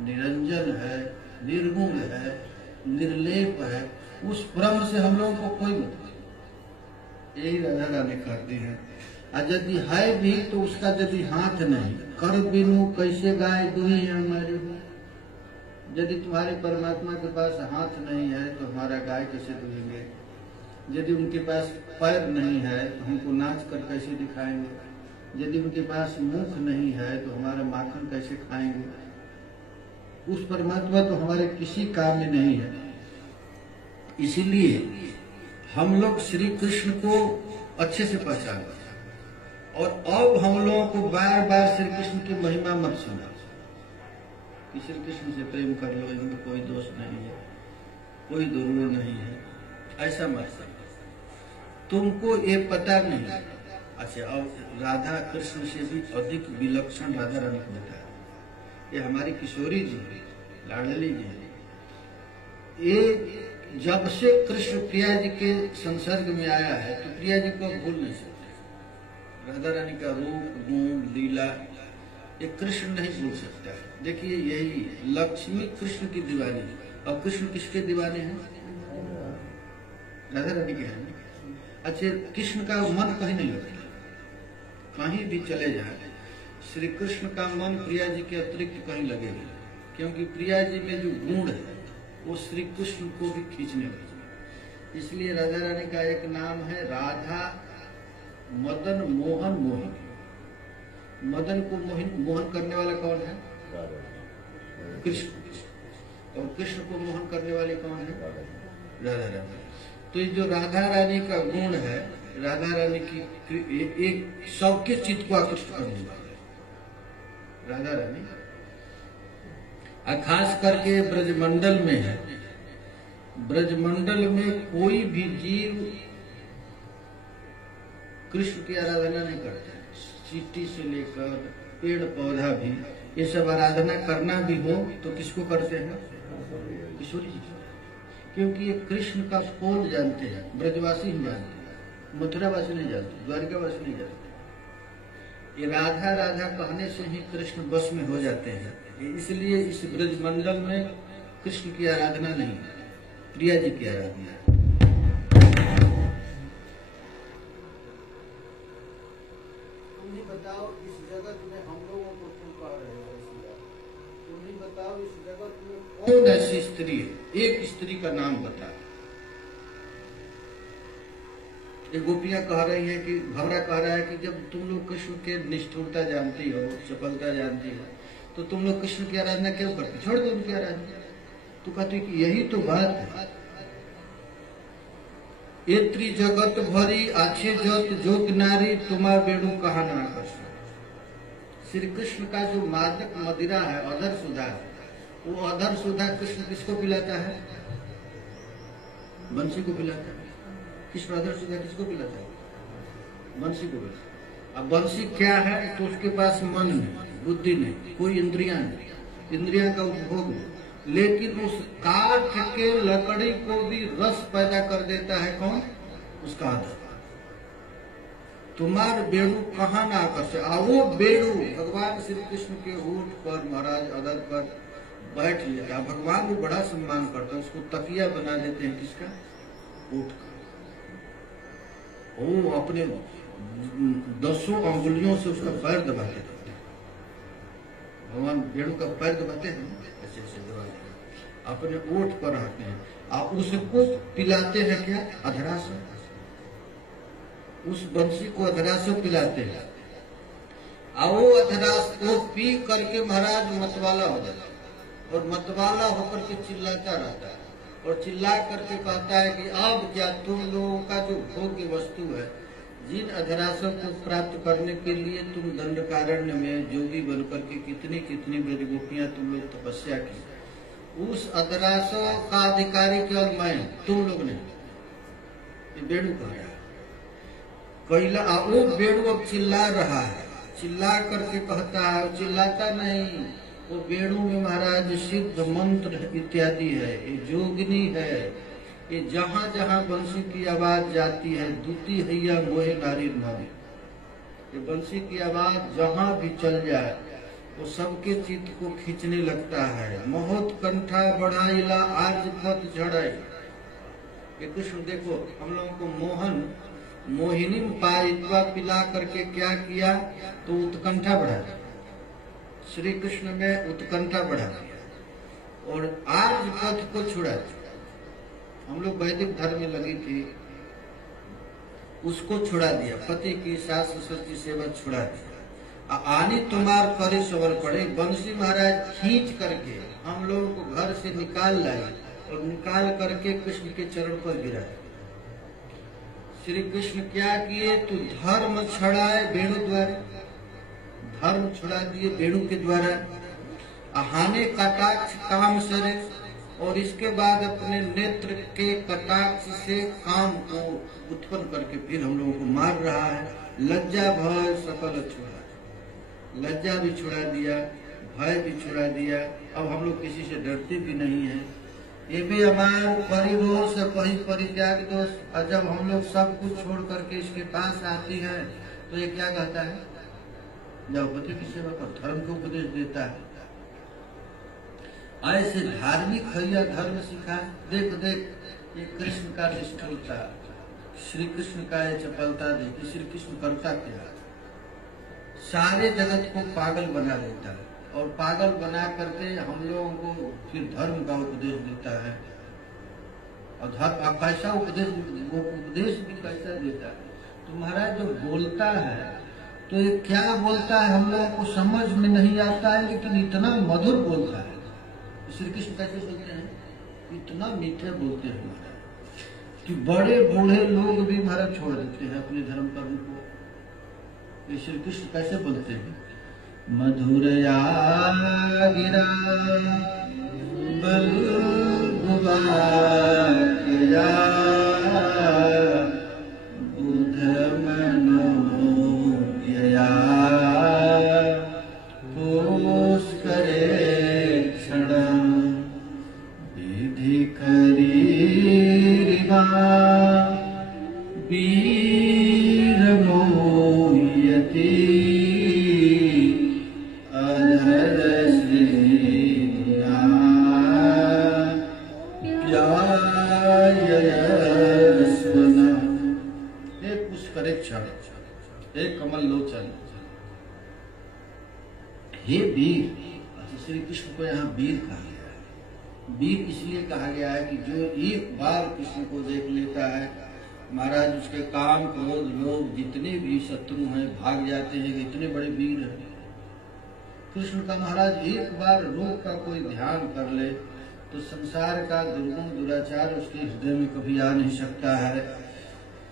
निरंजन है, निर्गुण है, निर्लेप है, उस ब्रह्म से हम लोगों को कोई मतलब। यही राधा रानी कहती है। और यदि है भी तो उसका यदि हाथ नहीं, कर बिनु कैसे गाय दुही हमारी। यदि तुम्हारे परमात्मा के पास हाथ नहीं है तो हमारा गाय कैसे दुहेंगे? यदि उनके पास पैर नहीं है तो हमको नाच कर कैसे दिखाएंगे? यदि उनके पास मुख नहीं है तो हमारा माखन कैसे खाएंगे? उस परमात्मा तो हमारे किसी काम में नहीं है। इसीलिए हम लोग श्री कृष्ण को अच्छे से पहचानते हैं। और अब हम लोगों को बार बार श्री कृष्ण की महिमा मत सुना कि श्री कृष्ण से प्रेम कर लो, इनमें कोई दोष नहीं है, कोई दुर्गुण नहीं है, ऐसा मत समझो। तुमको ये पता नहीं। अच्छा अब राधा कृष्ण से भी अधिक विलक्षण राधा रानी को बताया। ये हमारी किशोरी जी, लाडली जी है। ये जब से कृष्ण प्रिया जी के संसर्ग में आया है तो प्रिया जी को भूल नहीं सकते। राधा रानी का रूप, गुण, लीला ये कृष्ण नहीं भूल सकता है। देखिए यही लक्ष्मी कृष्ण की दीवानी है। और कृष्ण किसके दीवाने हैं? राधा रानी के हैं। अच्छा कृष्ण का मन कहीं नहीं लगता, कहीं भी चले जाए श्री कृष्ण का मन प्रिया जी के अतिरिक्त कहीं लगेगा, क्योंकि प्रिया जी में जो गुण है वो श्री कृष्ण को भी खींचने लगे। इसलिए राधा रानी का एक नाम है राधा मदन मोहन मोहिनी। मदन को मोहन करने वाला कौन है? कृष्ण। और कृष्ण को मोहन करने वाली कौन है? राधा रानी। तो ये जो राधा रानी का गुण है, राधा रानी की एक सबके चित्त को आकृष्ट करने वाली राधा रानी, खास करके ब्रजमंडल में है। ब्रजमंडल में कोई भी जीव कृष्ण की आराधना नहीं करता। चींटी से लेकर पेड़ पौधा भी, ये सब आराधना करना भी हो तो किसको करते हैं? किशोरी जी। क्योंकि ये कृष्ण का पोल जानते हैं, ब्रजवासी ही जानते हैं, मथुरावासी नहीं जानते, द्वारिकावासी नहीं जानते। ये राधा राधा कहने से ही कृष्ण बस में हो जाते हैं। इसलिए इस ब्रजमंडल में कृष्ण की आराधना नहीं है। प्रिया जी की आराधना है। तुम ही बताओ इस जगत में हम लोगों को क्यों कह रहे हो ऐसी बात? तुम ही बताओ इस जगत में कौन ऐसी स्त्री है? एक स्त्री का नाम बता। ये गोपियां कह रही हैं कि भवरा कह रहा है कि जब तुम लोग कृष्ण के निष्ठुरता जानती हो, चपलता जानती हो, तो तुम लोग कृष्ण की आराधना क्यों करते? छोड़ दो उनकी आराधना। तो कहती कि यही तो बात है। एत्री जगत भरी आछे जत जोग नारी तुम्हार बेड़ू कहा ना आकर्षण। श्री कृष्ण का जो मादक मदिरा है, अधर सुधा, वो अधर सुधा कृष्ण किसको पिलाता है? बंसी को पिलाता है। कृष्ण अधर सुधा किसको पिलाता है? बंसी को पिलाता है। अब बंसी क्या है? तो उसके पास मन नहीं, बुद्धि नहीं, कोई इंद्रियां नहीं, इंद्रियां का उपभोग नहीं, लेकिन उस काठ के लकड़ी को भी रस पैदा कर देता है। कौन? उसका अधर। तुम्हार बेड़ू कहाँ ना आकर्षे। वो बेड़ू भगवान श्री कृष्ण के ऊंट पर, महाराज अधर पर बैठ लेता है। भगवान को बड़ा सम्मान करता है, उसको तकिया बना देते हैं। किसका? ऊंट का। वो अपने 10 अंगुलियों से उसका पैर दबाते रहते हैं। भगवान बेड़ू का पैर दबाते हैं, ऐसे ऐसे दबाते हैं, अपने ऊंट पर रहते हैं। आप उसको पिलाते हैं क्या? अधरास। उस बंसी को अधरास पिलाते हैं। वो अधरास को पी करके महाराज मतवाला हो जाता है, और मतवाला होकर के चिल्लाता रहता है, और चिल्ला करके कहता है कि अब क्या तुम लोगों का जो भोग्य वस्तु है, जिन अधरासों को प्राप्त करने के लिए तुम दंडकारण्य में जोगी बनकर के कितनी कितनी मेरी गोपियां तुम लोग तपस्या की, उस अधरासों का अधिकारी केवल मैं, तुम लोग नहीं। ये बेड़ू कह रहा है। कैला वो बेड़ू अब चिल्ला रहा है, चिल्ला करके कहता है, चिल्लाता नहीं, वो बेड़ू में महाराज सिद्ध मंत्र इत्यादि है, ये जोगिनी है। ये जहाँ जहाँ बंसी की आवाज जाती है, दूती हैया मोहे नारी नारी, ये बंसी की आवाज जहाँ भी चल जाए वो सबके चित्त को खींचने लगता है। मोहत कंठा बढ़ाइला आज पत झड़ाई। ये कृष्ण देखो, हम लोगों को मोहन मोहिनी पाइत्वा पिला करके क्या किया? तो उत्कंठा बढ़ा दिया। श्री कृष्ण में उत्कंठा बढ़ा दिया और आज पथ को छुड़ा दिया। हम लोग वैदिक धर्म में लगी थी, उसको छुड़ा दिया। पति की सास ससुर की सेवा छुड़ा दिया। आनी तुम्हार करे सवर पड़े। बंसी महाराज खींच करके हम लोगों को घर से निकाल लाए और निकाल करके कृष्ण के चरण पर गिराए। श्री कृष्ण क्या किए? तो धर्म छड़ाए बेणु द्वारा, धर्म छुड़ा दिए बेणु के द्वारा। आहाने कटाक्ष काम सरे, और इसके बाद अपने नेत्र के कटाक्ष से काम को उत्पन्न करके फिर हम लोगों को मार रहा है। लज्जा भय सकल छुड़ा, लज्जा भी छुड़ा दिया, भय भी छुड़ा दिया। अब हम लोग किसी से डरते भी नहीं है। ये भी हमारे परिदोष पही परित्याग दोष। और जब हम लोग सब कुछ छोड़ करके इसके पास आती है तो ये क्या कहता है? जब पति की सेवा कर, धर्म को उपदेश देता है। ऐसे धार्मिक हैया धर्म सिखा। देख देख, ये कृष्ण का निष्ठुरता, श्री कृष्ण का ये चपलता देखिए। श्री कृष्ण करता क्या? सारे जगत को पागल बना देता है, और पागल बना करके हम लोगों को फिर धर्म का उपदेश देता है। और धर्म कैसा उपदेश? वो उपदेश भी कैसा देता है? तो महाराज जो बोलता है तो ये क्या बोलता है हम लोगों को समझ में नहीं आता है, लेकिन इतना मधुर बोलता है। श्री कृष्ण कैसे बोलते हैं? इतना मीठे बोलते हैं महाराज कि बड़े बूढ़े लोग भी महाराज छोड़ देते हैं अपने धर्म कर्म को। ये श्री कृष्ण कैसे बोलते हैं? मधुरया गिरा बलुवाया बुध मनोयया कोस करे क्षण विधि करी रिवा वीर मोयती अधर श्री प्यार एक क्षण, एक कमल लोचन, हे वीर। श्री कृष्ण को यहाँ वीर कहा गया है। वीर इसलिए कहा गया है कि जो एक बार कृष्ण को देख लेता है, महाराज उसके काम क्रोध लोग जितने भी शत्रु हैं भाग जाते हैं, इतने बड़े वीर हैं। कृष्ण का महाराज एक बार रूप का कोई ध्यान कर ले तो संसार का दुर्गुण दुराचार उसके हृदय में कभी आ नहीं सकता है।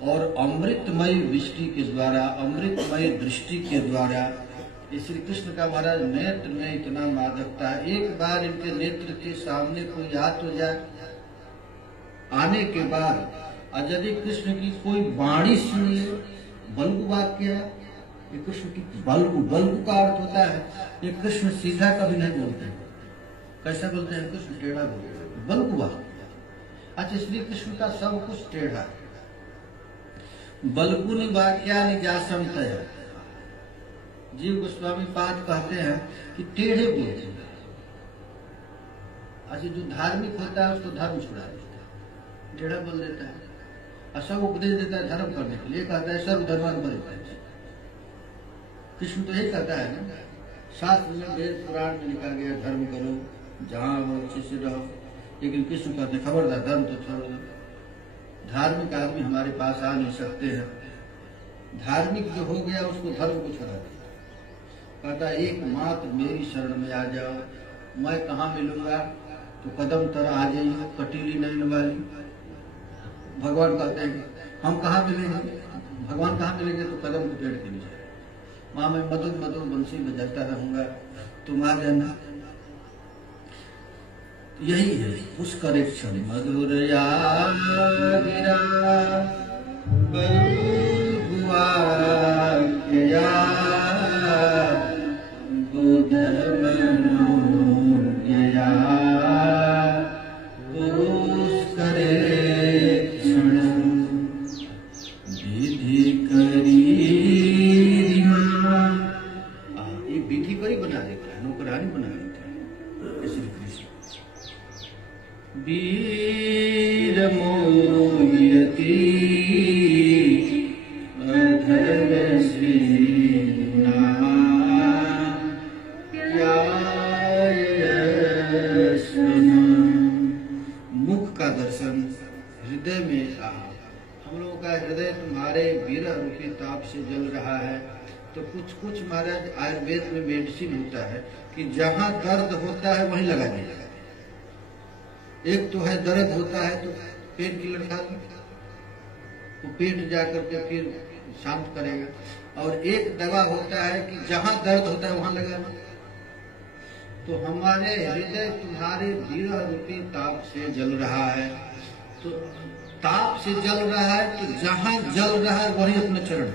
और अमृतमय दृष्टि के द्वारा, अमृतमय दृष्टि के द्वारा श्री कृष्ण का महाराज नेत्र में इतना मादकता है। एक बार इनके नेत्र के सामने कोई आ तो जाए, आने के बाद यदि कृष्ण की कोई वाणी सुन ले, बल्गु वाक्य है ये कृष्ण की, बल्गु का अर्थ होता है ये कृष्ण सीधा कभी नहीं बोलते। कैसा बोलते हैं? कृष्ण टेढ़ा बोलते हैं, बल्गु वाक्य। अच्छा, इसलिए कृष्ण का सब कुछ टेढ़ा है। बल्गुनि वाक्यानि जासंतय, जीव गोस्वामी पाद कहते हैं कि टेढ़े बोलते हैं। अच्छा, जो धार्मिक होता है उसको धर्म छुड़ा देता है, टेढ़ा बोल देता है, और सब उपदेश देता है धर्म करने के लिए, कहता है सर्वधर्मान परित्यज्य। कृष्ण तो यही कहता है ना, शास्त्र में वेद पुराण में लिखा गया धर्म करो, जहाँ वो अच्छे से रहो, लेकिन कृष्ण कहते हैं खबरदार धर्म तो छोड़ दो। धार्मिक आदमी हमारे पास आ नहीं सकते हैं। धार्मिक जो हो गया उसको धर्म को छोड़ा दिया, कहता एकमात्र मेरी शरण में आ जाओ, मैं कहाँ मिलूंगा? तो कदम तर आ जाइए, कटीली नयन वाली। भगवान कहते हैं हम कहाँ मिलेंगे? भगवान कहाँ मिलेंगे? तो कदम के पेड़ के नीचे, वहां मैं मधुर मधुर बंसी बजाता रहूंगा, तुम आ जाना। यही है पुष्कर क्षण मधुरया गिरा बलुआ किया विधि करी बना देता है, नौकरानी बना देता है। श्री कृष्ण वीर मोयती अधर श्री मुख का दर्शन हृदय में आहा। हम लोगों का हृदय तुम्हारे वीर रूपी ताप से जल रहा है। तो कुछ महाराज आयुर्वेद में मेडिसिन होता है कि जहाँ दर्द होता है वहीं लगा दिया। एक तो है दर्द होता है तो पेट की लड़खा तो पेट जाकर के फिर शांत करेगा, और एक दवा होता है कि जहाँ दर्द होता है वहां लगाना। तो हमारे हृदय तुम्हारे वीर रूपी ताप से जल रहा है। तो ताप से जल रहा है तो जहाँ जल रहा है वहीं अपने चरण,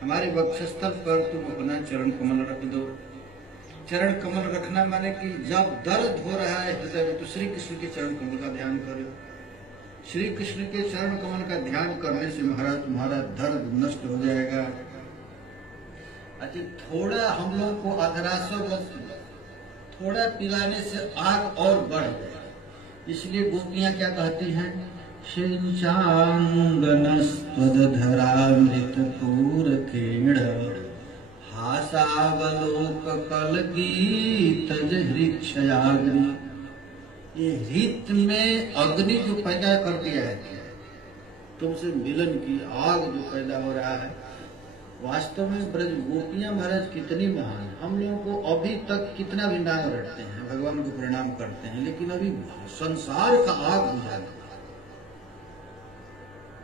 हमारे वक्षस्थल पर तुम अपना चरण कमल रख दो। चरण कमल रखना माने कि जब दर्द हो रहा है हृदय में तो श्री कृष्ण के चरण कमल का ध्यान करो। श्री कृष्ण के चरण कमल का ध्यान करने से महाराज तुम्हारा दर्द नष्ट हो जाएगा। अच्छा, थोड़ा हम लोग को अधरासो थोड़ा पिलाने से आग और बढ़ जाएगा। इसलिए गोपियां क्या कहती हैं? सिंचांगनस्त्वदधरामृतपूरकेण हासावलोक कलगीतज हृक्षयाग्नि। ये हित में अग्नि जो पैदा कर दिया है, तुमसे मिलन की आग जो पैदा हो रहा है, वास्तव में ब्रज गोपियां महाराज कितनी महान। हम लोगों को अभी तक कितना भी नाम रटते हैं, भगवान को प्रणाम करते हैं, लेकिन अभी संसार का आग बुझा है।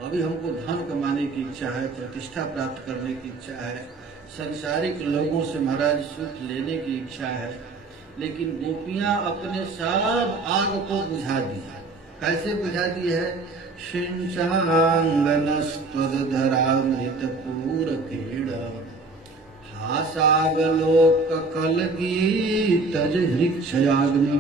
अभी हमको धन कमाने की इच्छा है, प्रतिष्ठा प्राप्त करने की इच्छा है, संसारिक लोगों से महाराज सुख लेने की इच्छा है, लेकिन गोपियां अपने सब आग को बुझा दी। कैसे बुझा दी है? सिंचांगनस्त्वदधरामृतपूरकेण हासावलोक कलगीतज हृक्षयाग्नि।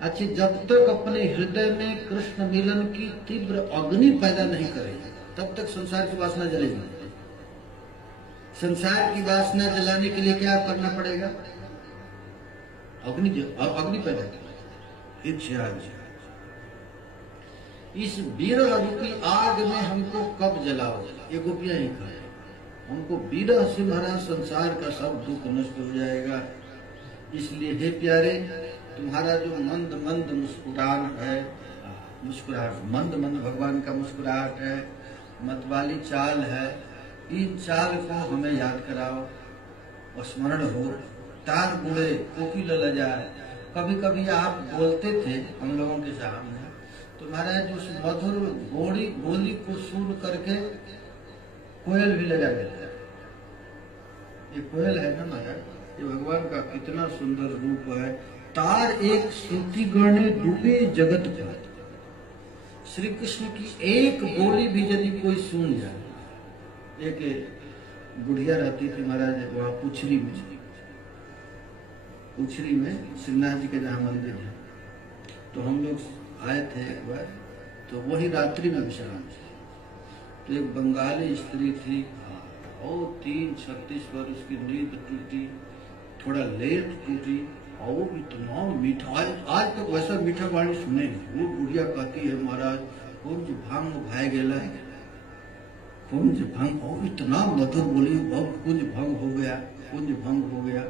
अच्छी, जब तक अपने हृदय में कृष्ण मिलन की तीव्र अग्नि पैदा नहीं करेगी तब तक संसार की वासना जलेगी। संसार की वासना जलाने के लिए क्या करना पड़ेगा? अग्नि पैदा की। इस विरह रूपी आग में हमको कब जलाओ। ये गोपियां ही कहे, हमको विरह से भरा संसार का सब दुख नष्ट हो जाएगा। इसलिए हे प्यारे, तुम्हारा जो मंद मंद मुस्कुराहट है, मुस्कुराहट मंद मंद भगवान का मुस्कुराहट है, मतवाली चाल है, इन चाल को हमें याद कराओ और स्मरण हो। तार गुड़े कोकिल लजाए, कभी कभी आप बोलते थे हम लोगों के सामने, तो महाराज उस मधुर बोली को सुन करके कोयल भी लजा देता है। ये कोयल है ना महाराज, ये भगवान का कितना सुंदर रूप है। तार एक श्रुति गणे डूबे जगत को। श्री कृष्ण की एक बोली भी यदि कोई सुन जाए। एक बुढ़िया रहती थी महाराज वहाँ पुछरी में श्रीनाथ जी के जहाँ मंदिर है, तो हम लोग आए थे एक बार, तो वही रात्रि में विश्राम थे। तो एक बंगाली स्त्री थी और 3-36 बार उसकी नींद टूटी, थोड़ा लेट टूटी, और वो इतना मीठा, आज तक वैसा मीठा वाणी सुने। वो बुढ़िया कहती है महाराज कुंज भंग भाई गेला, कुंज भंग, और इतना मधुर बोली, कुंज भंग हो गया, कुंज भंग हो गया।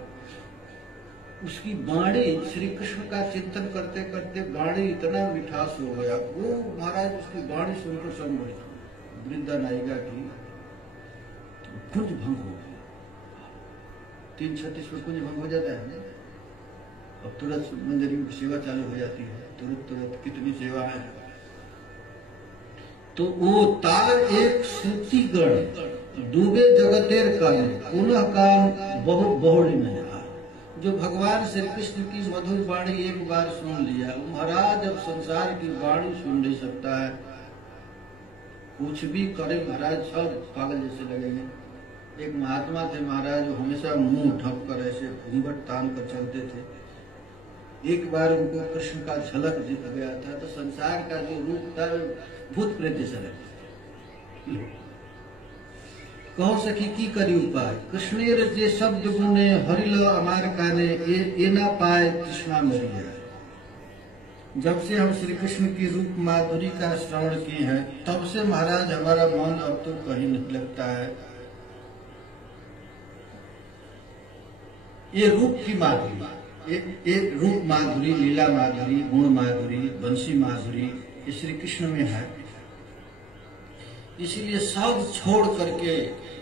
उसकी वाणी, श्री कृष्ण का चिंतन करते करते वाणी इतना मिठास हो गया। वो महाराज उसकी वाणी सुनकर सब वृद्धा नायिका की कुंज भंग हो गया। 3:36 में कुंज भंग हो जाता है ना, और तुरंत मंदिर की सेवा चालू हो जाती है, तुरंत कितनी सेवा है। तो वो तार एक श्रुति गण डूबे जगतेर कान, पुनः कान बहु बहुड़ी में। जो भगवान श्री कृष्ण की मधुर वाणी एक बार सुन लिया, महाराज अब संसार की वाणी सुन नहीं सकता है। कुछ भी करे महाराज सब पागल जैसे लगेंगे। एक महात्मा थे महाराज, जो हमेशा मुंह ढक कर ऐसे घूंघट तान कर चलते थे। एक बार उनको कृष्ण का झलक दिख गया था, तो संसार का जो रूप था भूत प्रेत जैसा लगता। कहो सखी की करी उपाय, कृष्णेर जे शब्द गुने हरिल अमार काने, ए ना पाए तृष्णा मरिया। जब से हम श्री कृष्ण की रूप माधुरी का श्रवण किए हैं, तब से महाराज हमारा मन अब तो कहीं नहीं लगता है। ये रूप की माधुरी, एक रूप माधुरी, लीला माधुरी, गुण माधुरी, बंसी माधुरी, ये श्री कृष्ण में है। इसीलिए सब छोड़ करके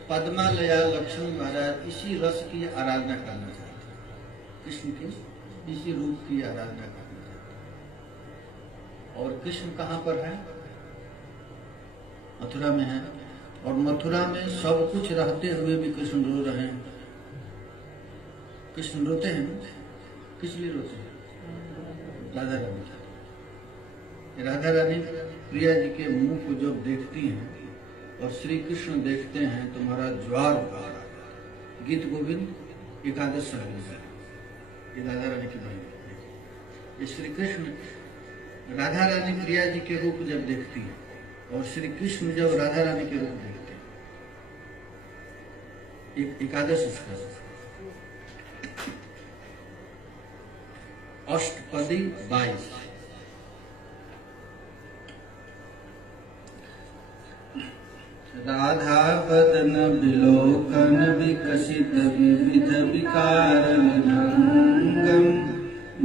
पद्मालया लक्ष्मी महाराज इसी रस की आराधना करना चाहते हैं, कृष्ण के इसी रूप की आराधना करना चाहते हैं। और कृष्ण कहाँ पर है? मथुरा में है, और मथुरा में सब कुछ रहते हुए भी कृष्ण रो रहे हैं। कृष्ण रोते हैं, किस लिए रोते हैं? राधा रानी। राधा रानी प्रिया जी के मुंह को जब देखती हैं और श्री कृष्ण देखते हैं तो महाराज ज्वार उठा। गीत गोविंद एकादश सर्विस है, ये राधा रानी की बहन। ये श्री कृष्ण राधा रानी प्रिया जी के रूप जब देखती है और श्री कृष्ण जब राधा रानी के रूप देखते हैं, एकादश स्कंद अष्टपदी 22। राधा बदन विलोकन विकसित विविध विकार विभंगम,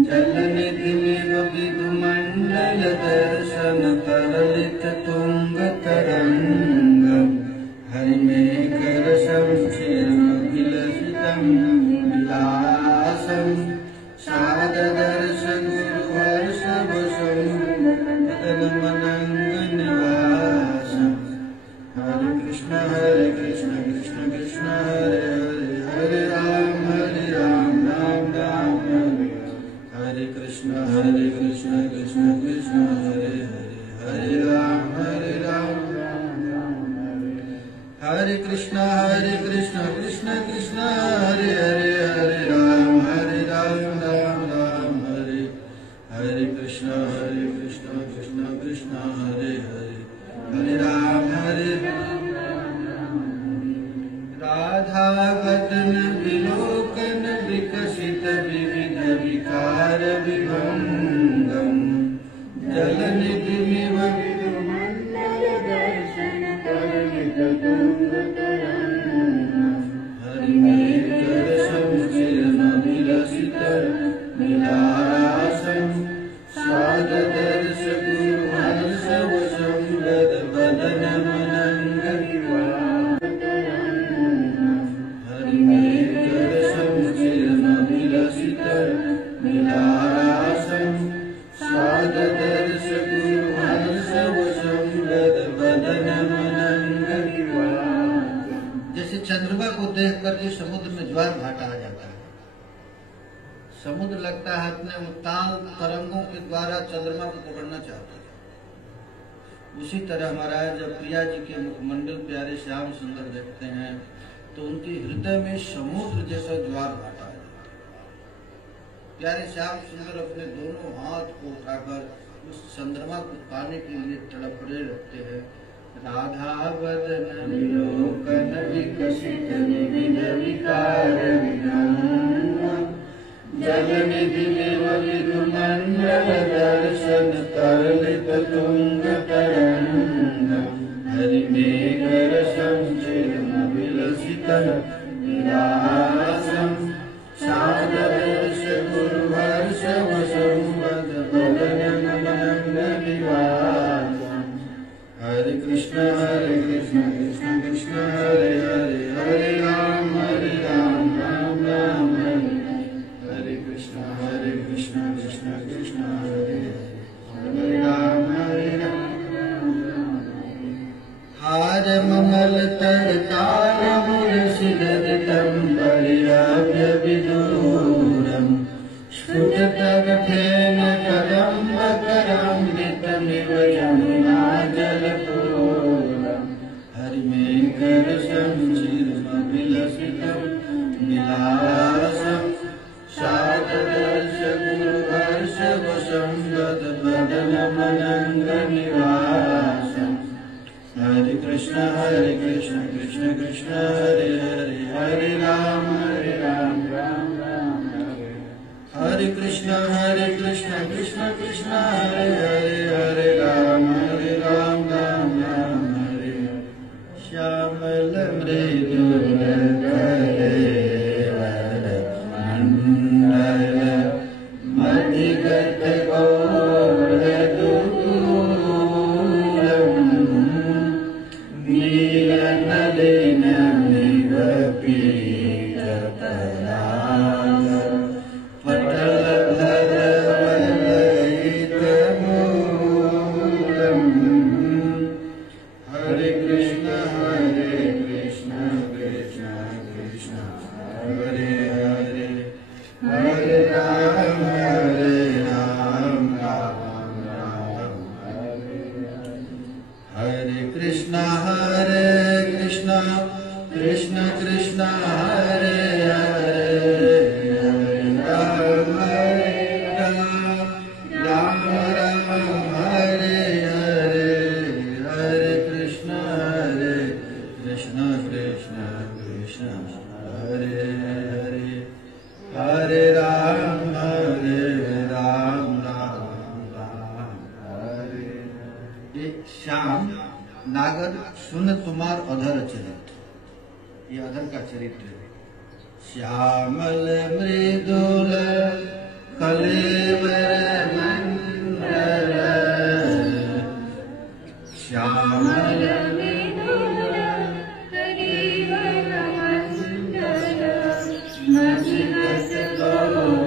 जलनिधिमिव विधुमंडल दर्शन तरलित तुंग तरंगम, हरिमेकर संक्षेम विलासम, साद दर्शन गुरुवर्षभसम तदमनंग निवासम। हरे कृष्ण कृष्ण कृष्ण हरे हरे, हरे राम राम राम हरे, हरे कृष्ण कृष्ण कृष्ण हरे हरे, हरे राम राम हरे, हरे कृष्ण कृष्ण कृष्ण हरे हरे, हरे राम राम हरे, हरे कृष्ण कृष्ण कृष्ण हरे हरे, हरे राम राधा बदन विलोकन विकसित विविध विकार विभंगम, जलनिधिमिव चंद्रमा को देख करके समुद्र में ज्वार भाटा आ जाता है। समुद्र लगता है अपने उताल तरंगों के द्वारा चंद्रमा को पकड़ना चाहता है। उसी तरह महाराज जब प्रिया जी के मुखमंडल प्यारे श्याम सुंदर देखते हैं तो उनके हृदय में समुद्र जैसा ज्वार भाटा है। प्यारे श्याम सुंदर अपने दोनों हाथ को उठाकर उस चंद्रमा को पाने के लिए तड़पड़े रहते हैं। राधा वदन विलोकन विकसित विविध विकार जल निधि विधुमंडल दर्शन तरलित तुंग तरंग हरि मेघर संचिरम विलसित विलासम सादर्श गुरुवर्ष वसंवद बदन मनंग निवासम। हरे कृष्ण कृष्ण कृष्ण हरे हरे हरे राम राम राम हरे हरे कृष्ण कृष्ण कृष्ण हरे हरे राम हार मंगल तर तार मुरसिदर तम परिराभ्य विदूरम स्फुटतर फेन कदम्ब करामृतमिव यमुना जलपूरम हरिमेघर संचिरम विलसितम विलासम सादर्श गुरुवर्ष वसंवद बदन मनंग निवासम। हरे कृष्ण कृष्ण कृष्ण हरे हरे हरे राम राम राम हरे कृष्ण कृष्ण कृष्ण हरे हरे हरे राम राम हरे श्यामल मृदुल कलेवर मंडल मधिगत गौर नील नलिन पीत पराग पटल धर वलयित मूलम। हरे कृष्ण कृष्ण कृष्ण हरे हरे हरे राम राम हरे हरे कृष्ण कृष्ण कृष्ण हरे हरे राम राम हरे हरे हरे कृष्ण कृष्ण कृष्ण हरे हरे हरे राम राम हरे। ये श्याम नागर सुन तुम्हार अधर चरित, ये अधर का चरित्र है। श्यामल मृदुल कलेवर मंडल श्यामल मृदुल कलेवर मंडल मधिगत गौर।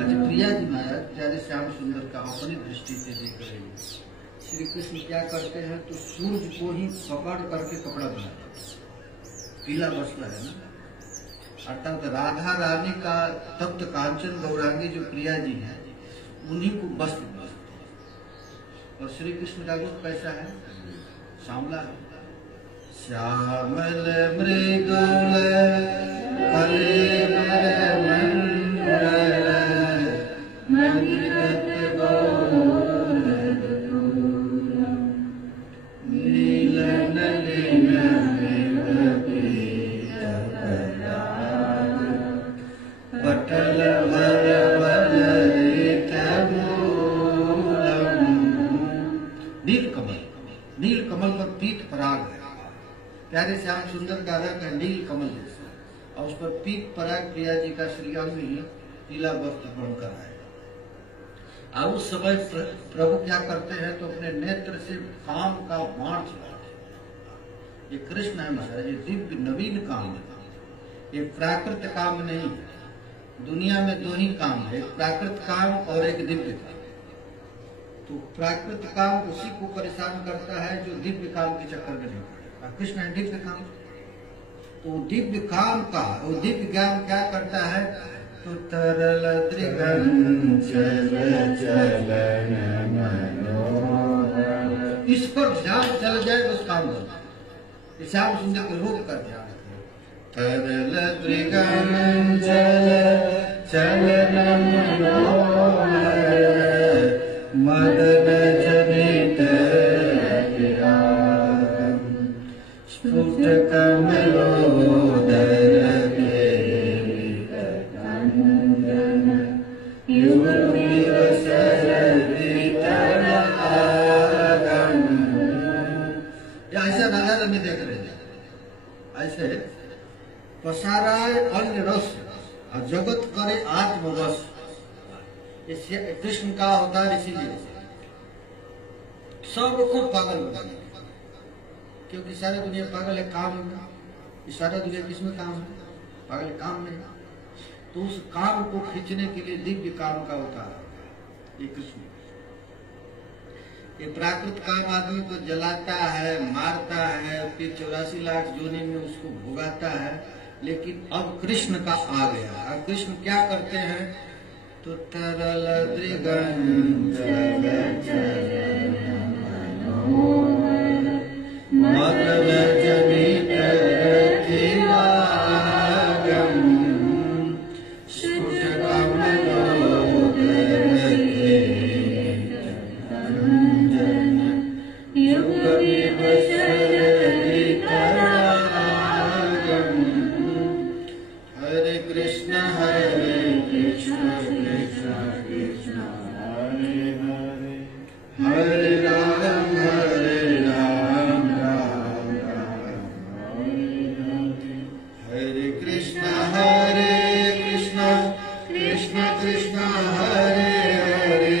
अच्छा प्रिया जी महाराज प्यारे श्याम सुंदर का अपनी दृष्टि से देख रहे हैं। श्री कृष्ण क्या करते हैं तो सूरज को ही पकड़ करके कपड़ा बनाते हैं। पीला वस्त्र है ना, अर्थात राधा रानी का तप्त कांचन गौरांगी जो प्रिया जी हैं उन्हीं को वस्त्र बनाते हैं। और श्री कृष्ण का रूप कैसा है? श्यामला है। श्यामल मृदुल कलेवर मंडल मधिगत गौर नील नलिन पटल भर वलयित मूलम। नील कमल पर पीत पराग है। प्यारे श्याम सुंदर का रंग है नील कमल जैसा, और उस पर पीत पराग प्रिया जी का श्रीअंग ही पीला वस्त्र बनकर आएगा। अब उस समय प्रभु क्या करते हैं तो अपने नेत्र से काम का बाण चलाते हैं। ये कृष्ण है महाराज, ये दिव्य नवीन काम है, ये प्राकृत काम नहीं है। दुनिया में दो ही काम है, एक प्राकृत काम और एक दिव्य काम। तो प्राकृत काम उसी को परेशान करता है जो दिव्य काम के चक्कर में नहीं पड़े। कृष्ण है दिव्य काम। तो दिव्य काम का वो दिव्य ज्ञान क्या करता है? तो तरल त्रिगंचल चलन मनोहर, इस पर ध्यान चल जाए बस काम कर। श्याम सुंदर के रूप का ध्यान। तरल त्रिगंचल चलन मनोहर, मदन जनित स्फुट कमलोदर ऐसा राधा रानी देख रहे हैं। ऐसे पसाराय अन्य रस और जगत करे आत्मवश, इससे कृष्ण का अवतार इसीलिए सबको पागल बनाने, क्योंकि सारी दुनिया पागल है काम में। सारा दुनिया किसमें काम है? पागल काम में। तो उस काम को खींचने के लिए दिव्य काम का अवतार ये कृष्ण। ये प्राकृत काम आदमी को जलाता है, मारता है, फिर 84 लाख जोनी में उसको भुगाता है। लेकिन अब कृष्ण का आ गया। अब कृष्ण क्या करते हैं? तो तरल त्रिगंचल मदन जनित किरागम स्फुट कमलोदर युग हरे कृष्ण कृष्ण कृष्ण कृष्ण हरे हरे, हरे राम राम राम हरे कृष्ण कृष्ण कृष्ण हरे हरे,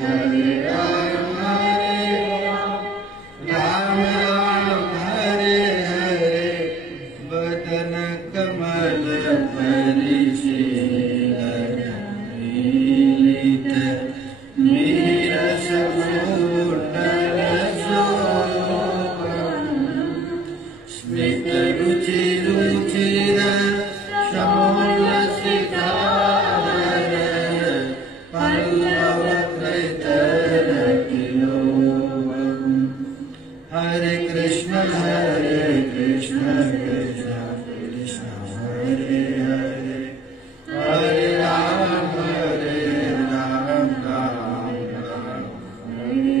हरे राम राम हरे हरे। बदन कमल परिशीलित मीरस मूर्धर शोभम, स्मित रुचि रुचिर शमूलसितावर, पल्लव कृतर किलोभम। हरे कृष्ण कृष्ण कृष्ण हरे हरे, हरे राम राम राम हरे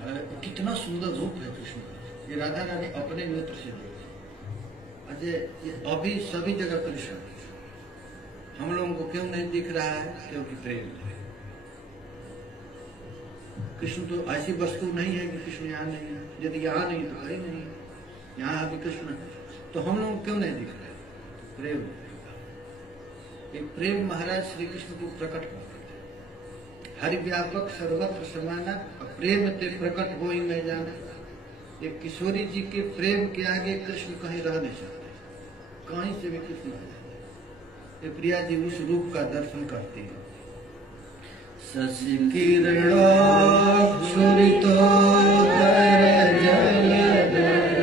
हरे। कितना सुंदर रूप है कृष्ण का। ये राधा रानी अपने नेत्र से देखी। अजय ये अभी सभी जगह कृष्ण, हम लोगों को क्यों नहीं दिख रहा है? क्योंकि प्रेम है। कृष्ण तो ऐसी वस्तु नहीं है कि कृष्ण यहाँ नहीं है। यदि यहाँ नहीं तो कहीं नहीं है। यहाँ अभी कृष्ण है, तो हम लोग क्यों नहीं दिख रहे? प्रेम। एक प्रेम महाराज श्री कृष्ण को प्रकट करते थे। हरि व्यापक सर्वत्र समाना, प्रेम ते प्रकट हो ही नहीं जाना। एक किशोरी जी के प्रेम के आगे कृष्ण कहीं रह नहीं सकते, कहीं से भी कृष्ण आ जाते। ये प्रिया जी उस रूप का दर्शन करती है। शशि किरणोच्छुरितोदर जलधर,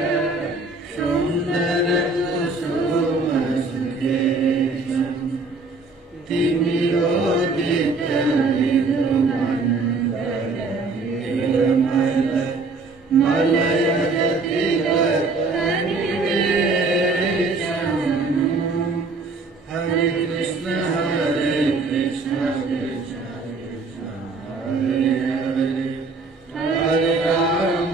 सुंदर कुसुम सुकेशम, तिमिरोदित विधुमंडल निर्मल मलयतिलकनिवेशम। हरे कृष्ण कृष्ण हरे हरे, हरे राम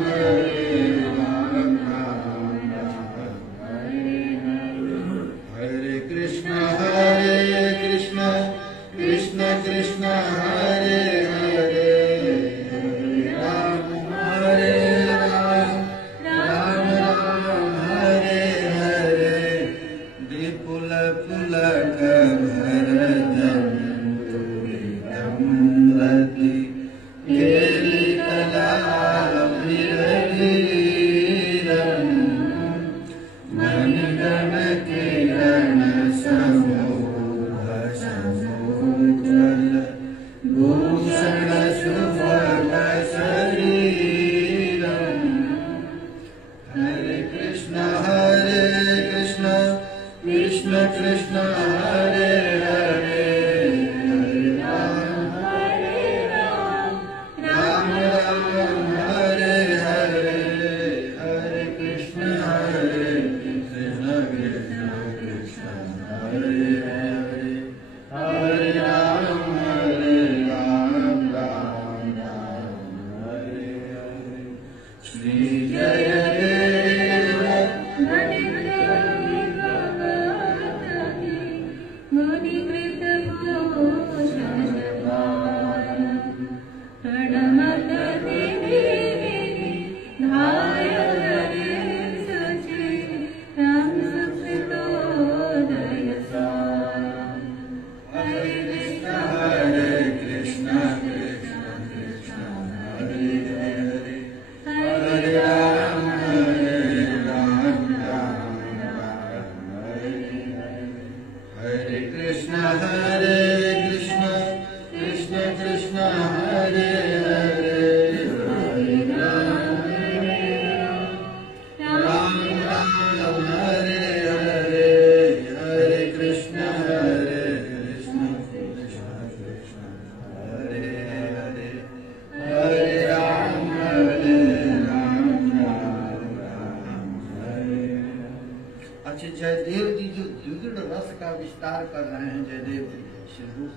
अच्छा, जयदेव जी जो द्विगुण रस का विस्तार कर रहे हैं, जयदेव जी से रूप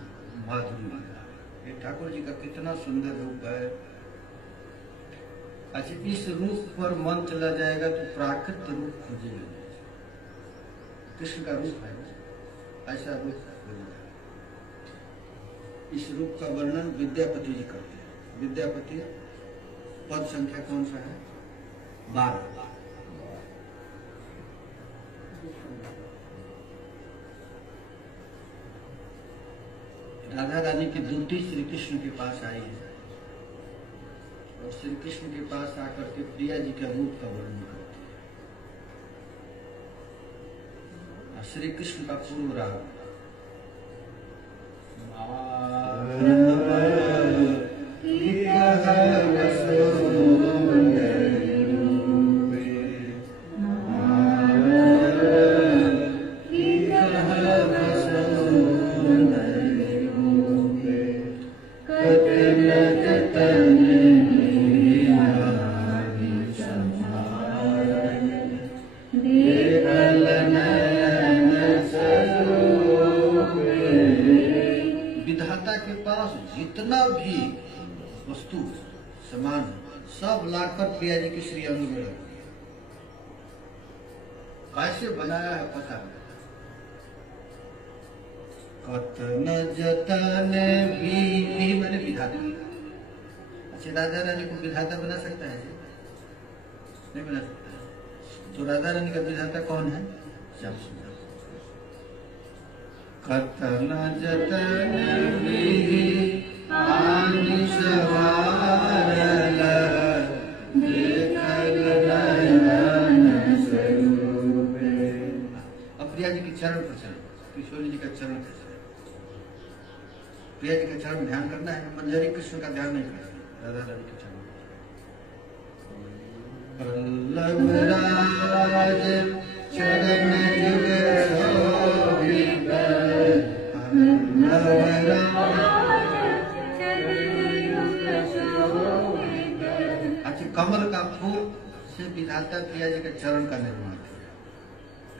माधुरी, ये ठाकुर जी का कितना सुंदर रूप है। अच्छा, इस रूप पर मन चला जाएगा तो प्राकृत रूप खोजेगा, कृष्ण का रूप है, ऐसा रूप हो जाएगा। इस रूप का वर्णन विद्यापति जी करते हैं। विद्यापति पद संख्या कौन सा है? 12। राधा रानी की दूती श्री कृष्ण के पास आई है और श्री कृष्ण के पास आकर के प्रिया जी के रूप का वर्णन करती है। श्री कृष्ण का पूर्व राग जितना भी वस्तु सामान सब लाकर प्रिया जी के श्री अंग में रख दिया। कैसे बनाया है पता नहीं। कतन जतन भी मैंने विधाता। अच्छा, राधा रानी को विधाता बना सकता है? नहीं बना सकता। तो राधा रानी का विधाता कौन है? श्याम सुंदर। कतन जतन भी आनि सवारल देखल नयन स्वरूपे। अब प्रिया जी के चरण पर चरण, किशोरी जी का चरण पर चरण, प्रिया जी के चरण में ध्यान करना है। मंजरी कृष्ण का ध्यान नहीं करना, राधा रानी के चरण। पल्लव राज चरण जुग शोभित, पल्लव राज। अच्छा, कमल का फूल से विधाता प्रिया जी के चरण का निर्माण किया।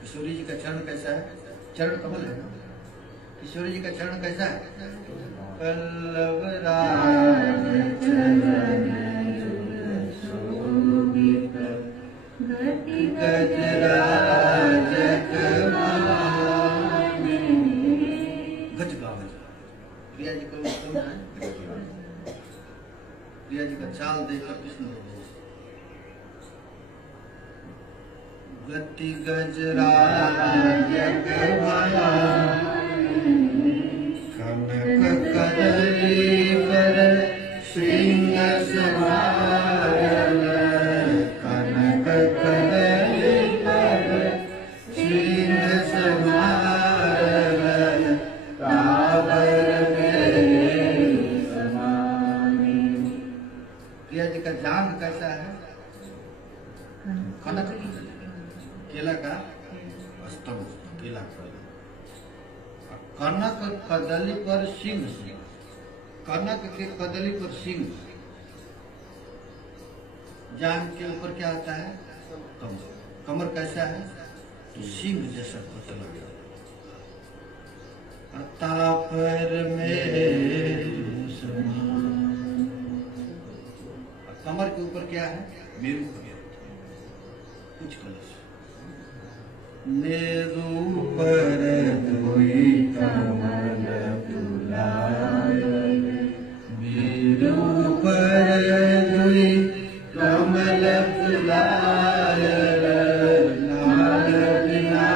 किशोरी जी का चरण कैसा है? चरण कमल है ना। किशोरी जी का चरण कैसा है? पल्लव राज चरण शोभित, गजराज गजगाव। प्रिया जी का उत्तम है। प्रिया जी का चाल देखकर कृष्ण गति गजराज कनक कदली पर सिंह समारल, कनक कदली पर सिंह समारल, तावर में समानी। प्रिया जी का जांघ कैसा है? कनक केला का स्तंभ, केला का। कनक कदली पर सिंह, कनक के कदली पर सिंह। जांघ के ऊपर क्या आता है? कमर। कमर कैसा है? तो सिंह जैसा पतला। तापर में कमर के ऊपर क्या है? मेरू कुछ कलश। मेरू पर धोई कमल फुलाय, मेरू पर धोई कमल फुलाय, नाल बिना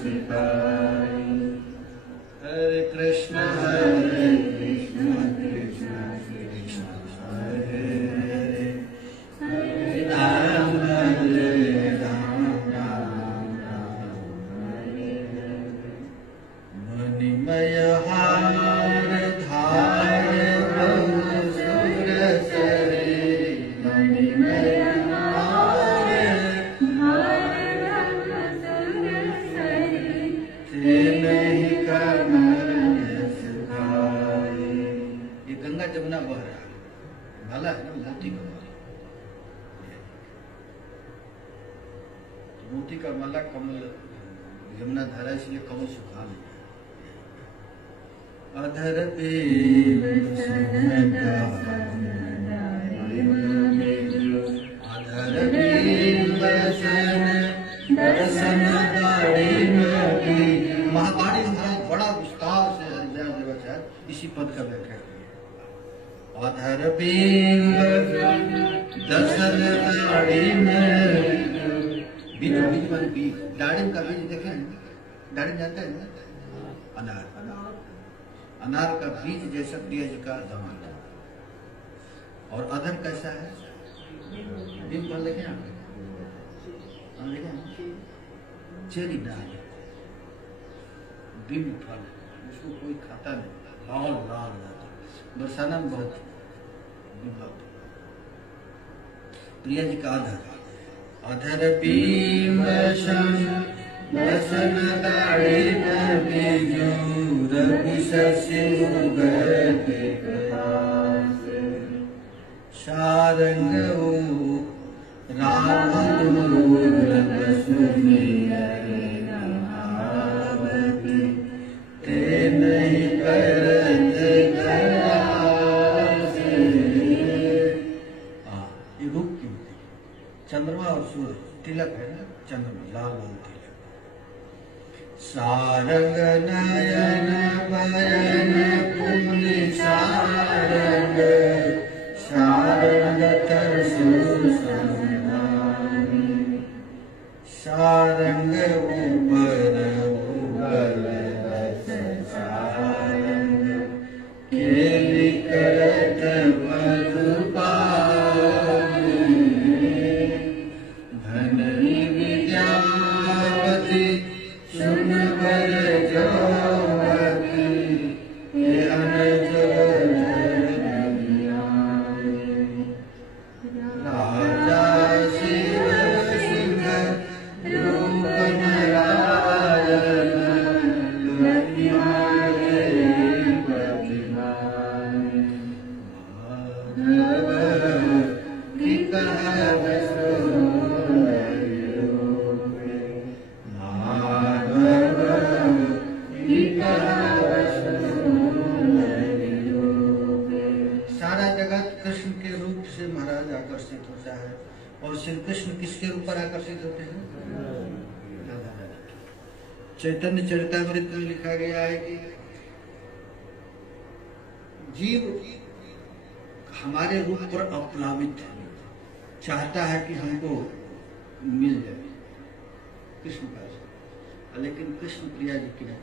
छिपाई। हरे कृष्ण कृष्ण कृष्ण कृष्ण हरे हरे, हरे राम हरे राम राम राम हरे हरे। मोती का माला कमल यमुना धारा, इसलिए कमल सुखा नहीं। अधर पे अधर दर्शन महाकाली बड़ा विस्तार से देवाचार्य इसी पद का व्याख्या किया। अधर दर्शन बीज दाड़िम का बीज देखें, दाड़िम जानते हैं? अनार, अनार का बीज जैसा प्रिया जी का दामन। और अधर कैसा है? बीज फल देखें आप, चेरी दाल, बीज फल, उसको कोई खाता नहीं, लाल लाल जाता, बरसाना में बहुत प्रिया जी का अधर। अधर बीम बसन दाड़िम बीजू रवि शशि मुगते शारंग राम ते नहीं करत ये रूप की होती है। चंद्रमा और सूर्य तिलक है ना, चंद्रमा लाल लाल तिलक। सारंग नयन बयन पुण्य सारंग शारंग तरसु सारंग ऊपर उगल सारंग केली करत मधुपानी धननी विद्यावती सुन बर जोवती अनजो राजा शिव सिंह रूप नारायण लक्ष्मणे प्रतिमानि माधव की कहब सारा जगत कृष्ण के रूप से महाराज आकर्षित होता है। और श्री कृष्ण किसके रूप पर आकर्षित होते हैं? चैतन्य चरितामृत में लिखा गया है कि जीव हमारे रूप पर अप्लावित है, चाहता है कि हमको मिल जाए कृष्ण का, लेकिन कृष्ण प्रिया जी की नहीं।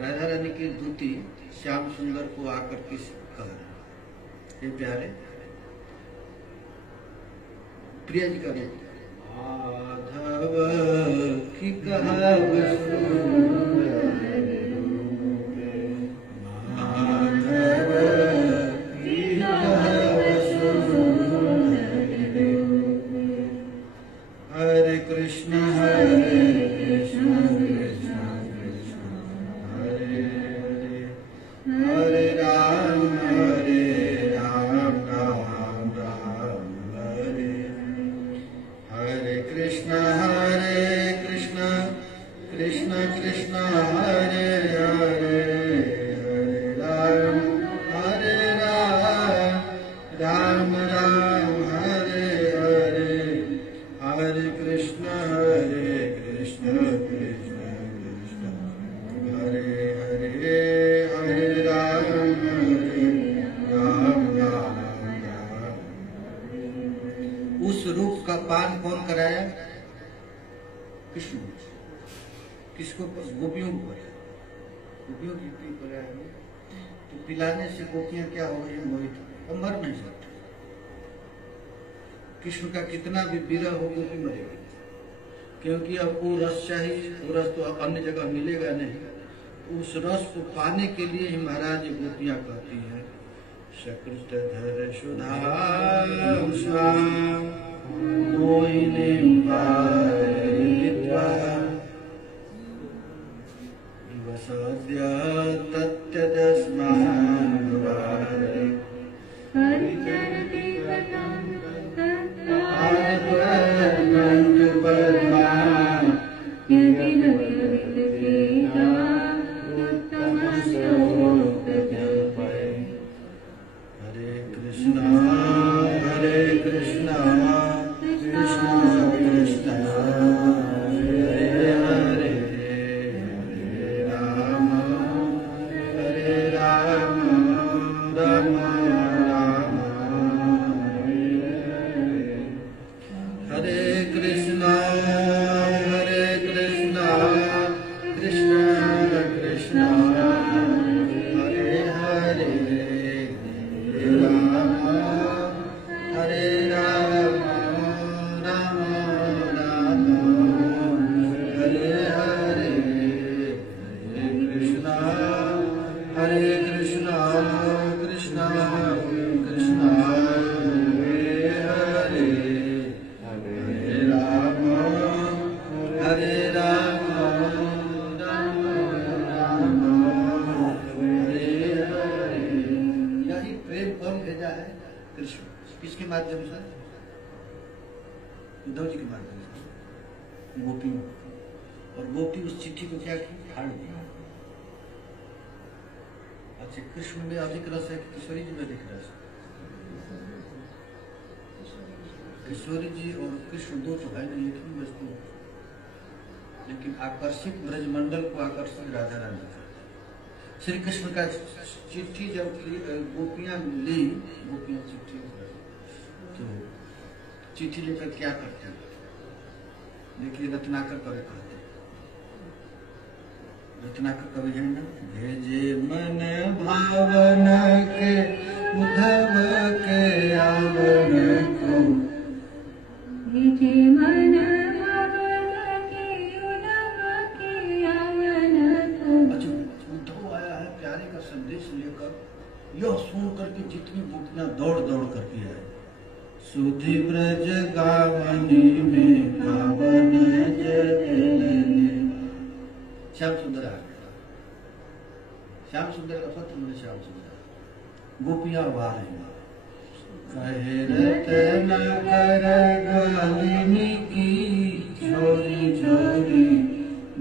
राधा रानी की दूती श्याम सुंदर को आकर किस कह रहे, ये प्यारे प्रिया जी का रूप माधव की कहब माधव की कहब हरे कृष्ण कृष्ण कृष्ण कृष्ण हरे हरे हरे राम राम राम हरे हरे कृष्ण कृष्ण कृष्ण हरे हरे हरे राम राम राम हरे हरे हरे कृष्ण कृष्ण कृष्ण हरे हरे हरे राम राम राम। उस रूप का पान कौन कराया? कृष्ण। किसको? गोपियों को कराया, गोपियों की कराया। तो पिलाने से गोपियां क्या हो गई? मोहित, और मर नहीं सकते। कृष्ण का कितना भी विरह हो गोपी मरेगी, क्योंकि अब वो रस चाहिए। वो रस तो अन्य जगह मिलेगा नहीं। उस रस को पाने के लिए ही महाराज गोपियां कहती हैं सकृत धर सुधा मोहिनी वसद्य तत्यदस्मान् हरिचरति उद्धव जी के माध्यम से गोपियों, और गोपी उस चिट्ठी को क्या की, फाड़ दिया। अच्छा, कृष्ण में अधिक रस है कि किशोरी जी में अधिक रस? किशोरी जी और कृष्ण दो तो है नहीं, एक ही वस्तु, लेकिन आकर्षित ब्रजमंडल को आकर्षित राधा रानी का। श्री कृष्ण का चिट्ठी जब गोपियां ली, गोपियां चिट्ठी तो चिट्ठी लेकर क्या करते हैं, देखिए रत्नाकर कवि कहते हैं, रत्नाकर कवि है ना, भेजे मन भावन के उद्धव के आवन को, भेजे मन भावन के उद्धव के आवन को। अच्छा, उद्धव आया है प्यारे का संदेश लेकर, यह सुन करके जितनी गोपियां दौड़ दौड़ करके आए। सुधि ब्रज गावनी में पावन जगने, श्याम सुंदर आ गया। श्याम सुंदर का पत्र में श्याम सुंदर, गोपियां वाह हैं, कहे रतन कर गालिनी की छोरी छोरी,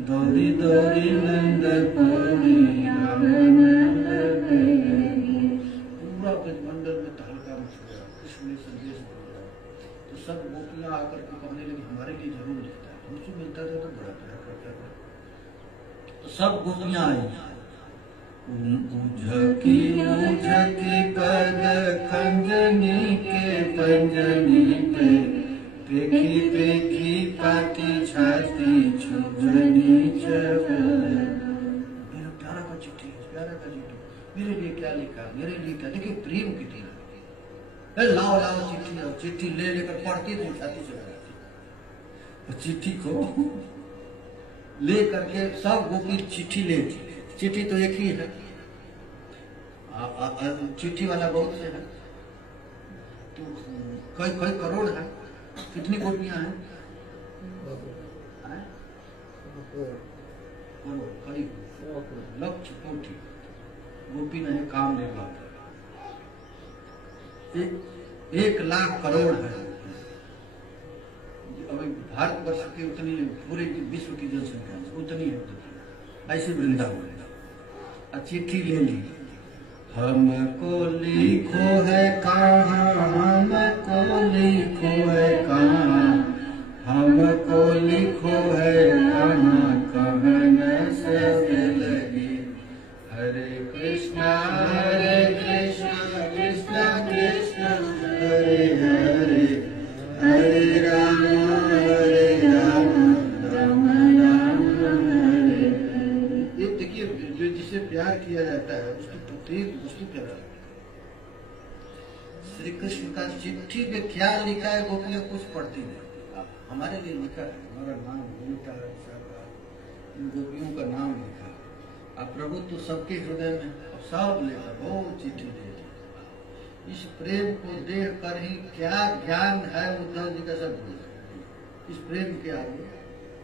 दौरी दौरी नंद पुरी आवन गई। पूरा ब्रजमंडल में तहलका मच गया, कृष्ण ने संदेश दिया। तो सब गोपियां आकर के कहने लगी हमारे लिए जरूर लिखता है, हमसे मिलता था तो बड़ा प्यार करता था। तो सब गोपियां आई, उझकी पद खंजनी के पंजनी पे, पेखी पेखी पाती छाती छुजनी चबल। मेरा प्यारा का चिट्ठी, प्यारा का चिट्ठी, मेरे लिए क्या लिखा, मेरे लिए क्या, देखिए प्रेम कितनी, लाओ लाओ चिट्ठी, और चिट्ठी ले लेकर पढ़ती थी, छाती चढ़ जाती। चिट्ठी को ले करके सब गोपी चिट्ठी ले, चिट्ठी तो एक ही है, चिट्ठी वाला बहुत से है, तो कई कई करोड़ है, कितनी गोपियां हैं? करोड़, कई लक्ष कोटि गोपी नहीं, काम नहीं पाता, 1,00,000 करोड़ है। अभी भारतवर्ष की उतनी, पूरे विश्व की जनसंख्या उतनी है, ऐसे वृंदावन है। चिट्ठी ले ली, हमको लिखो है कहाँ, हमको लिखो है कहाँ, हमको लिखो है कहाँ, कहन सब लगी। हरे कृष्णा कृष्णा कृष्णा हरे हरे, हरे राम राम राम हरे। ये देखिए, जो जिसे प्यार किया जाता है उसकी प्रत्येक वस्तु प्यारा लगता है। श्री कृष्ण का चिट्ठी में क्या लिखा है गोपियां कुछ पढ़ती नहीं, हमारे लिए लिखा है, हमारा नाम उल्टा इन गोपियों का नाम लिखा है। अब प्रभु तो सबके हृदय में, सब लेकर बहुत चिट्ठी दे दी। इस प्रेम को देख कर ही क्या ज्ञान है उद्धव जी का, सब भूल, इस प्रेम के आगे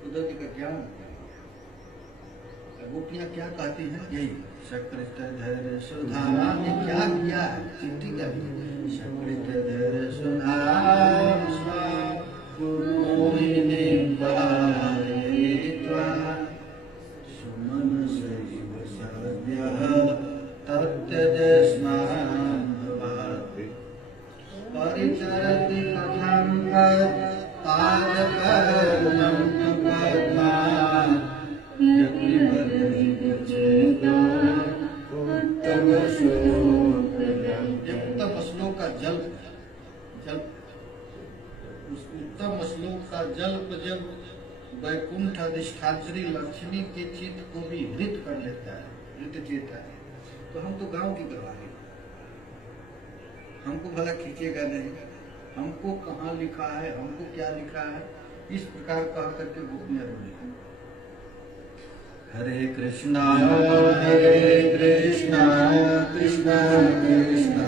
उद्धव जी का ज्ञान। गोपियां क्या कहती हैं, यही सकृत धैर्य सुधा ने क्या किया है, चिट्ठी क्या की, सकृत धैर्य सुधा मोहिनी पारित्वा सुमन सैव सद्यः तत्यजस्मान् परिचरति कथं पादकर्णं पद्मात् उत्तम श्लोक का जल, उस उत्तम श्लोक का जल्प जब वैकुंठ अधिष्ठात्री लक्ष्मी के चित्त को भी हृत कर लेता है, हृत चेता है, तो हम तो गांव की करवाएंगे, हमको भला खींचेगा नहीं, हमको कहाँ लिखा है, हमको क्या लिखा है, इस प्रकार कह करके गोपियां रोने। हरे कृष्णा कृष्णा कृष्णा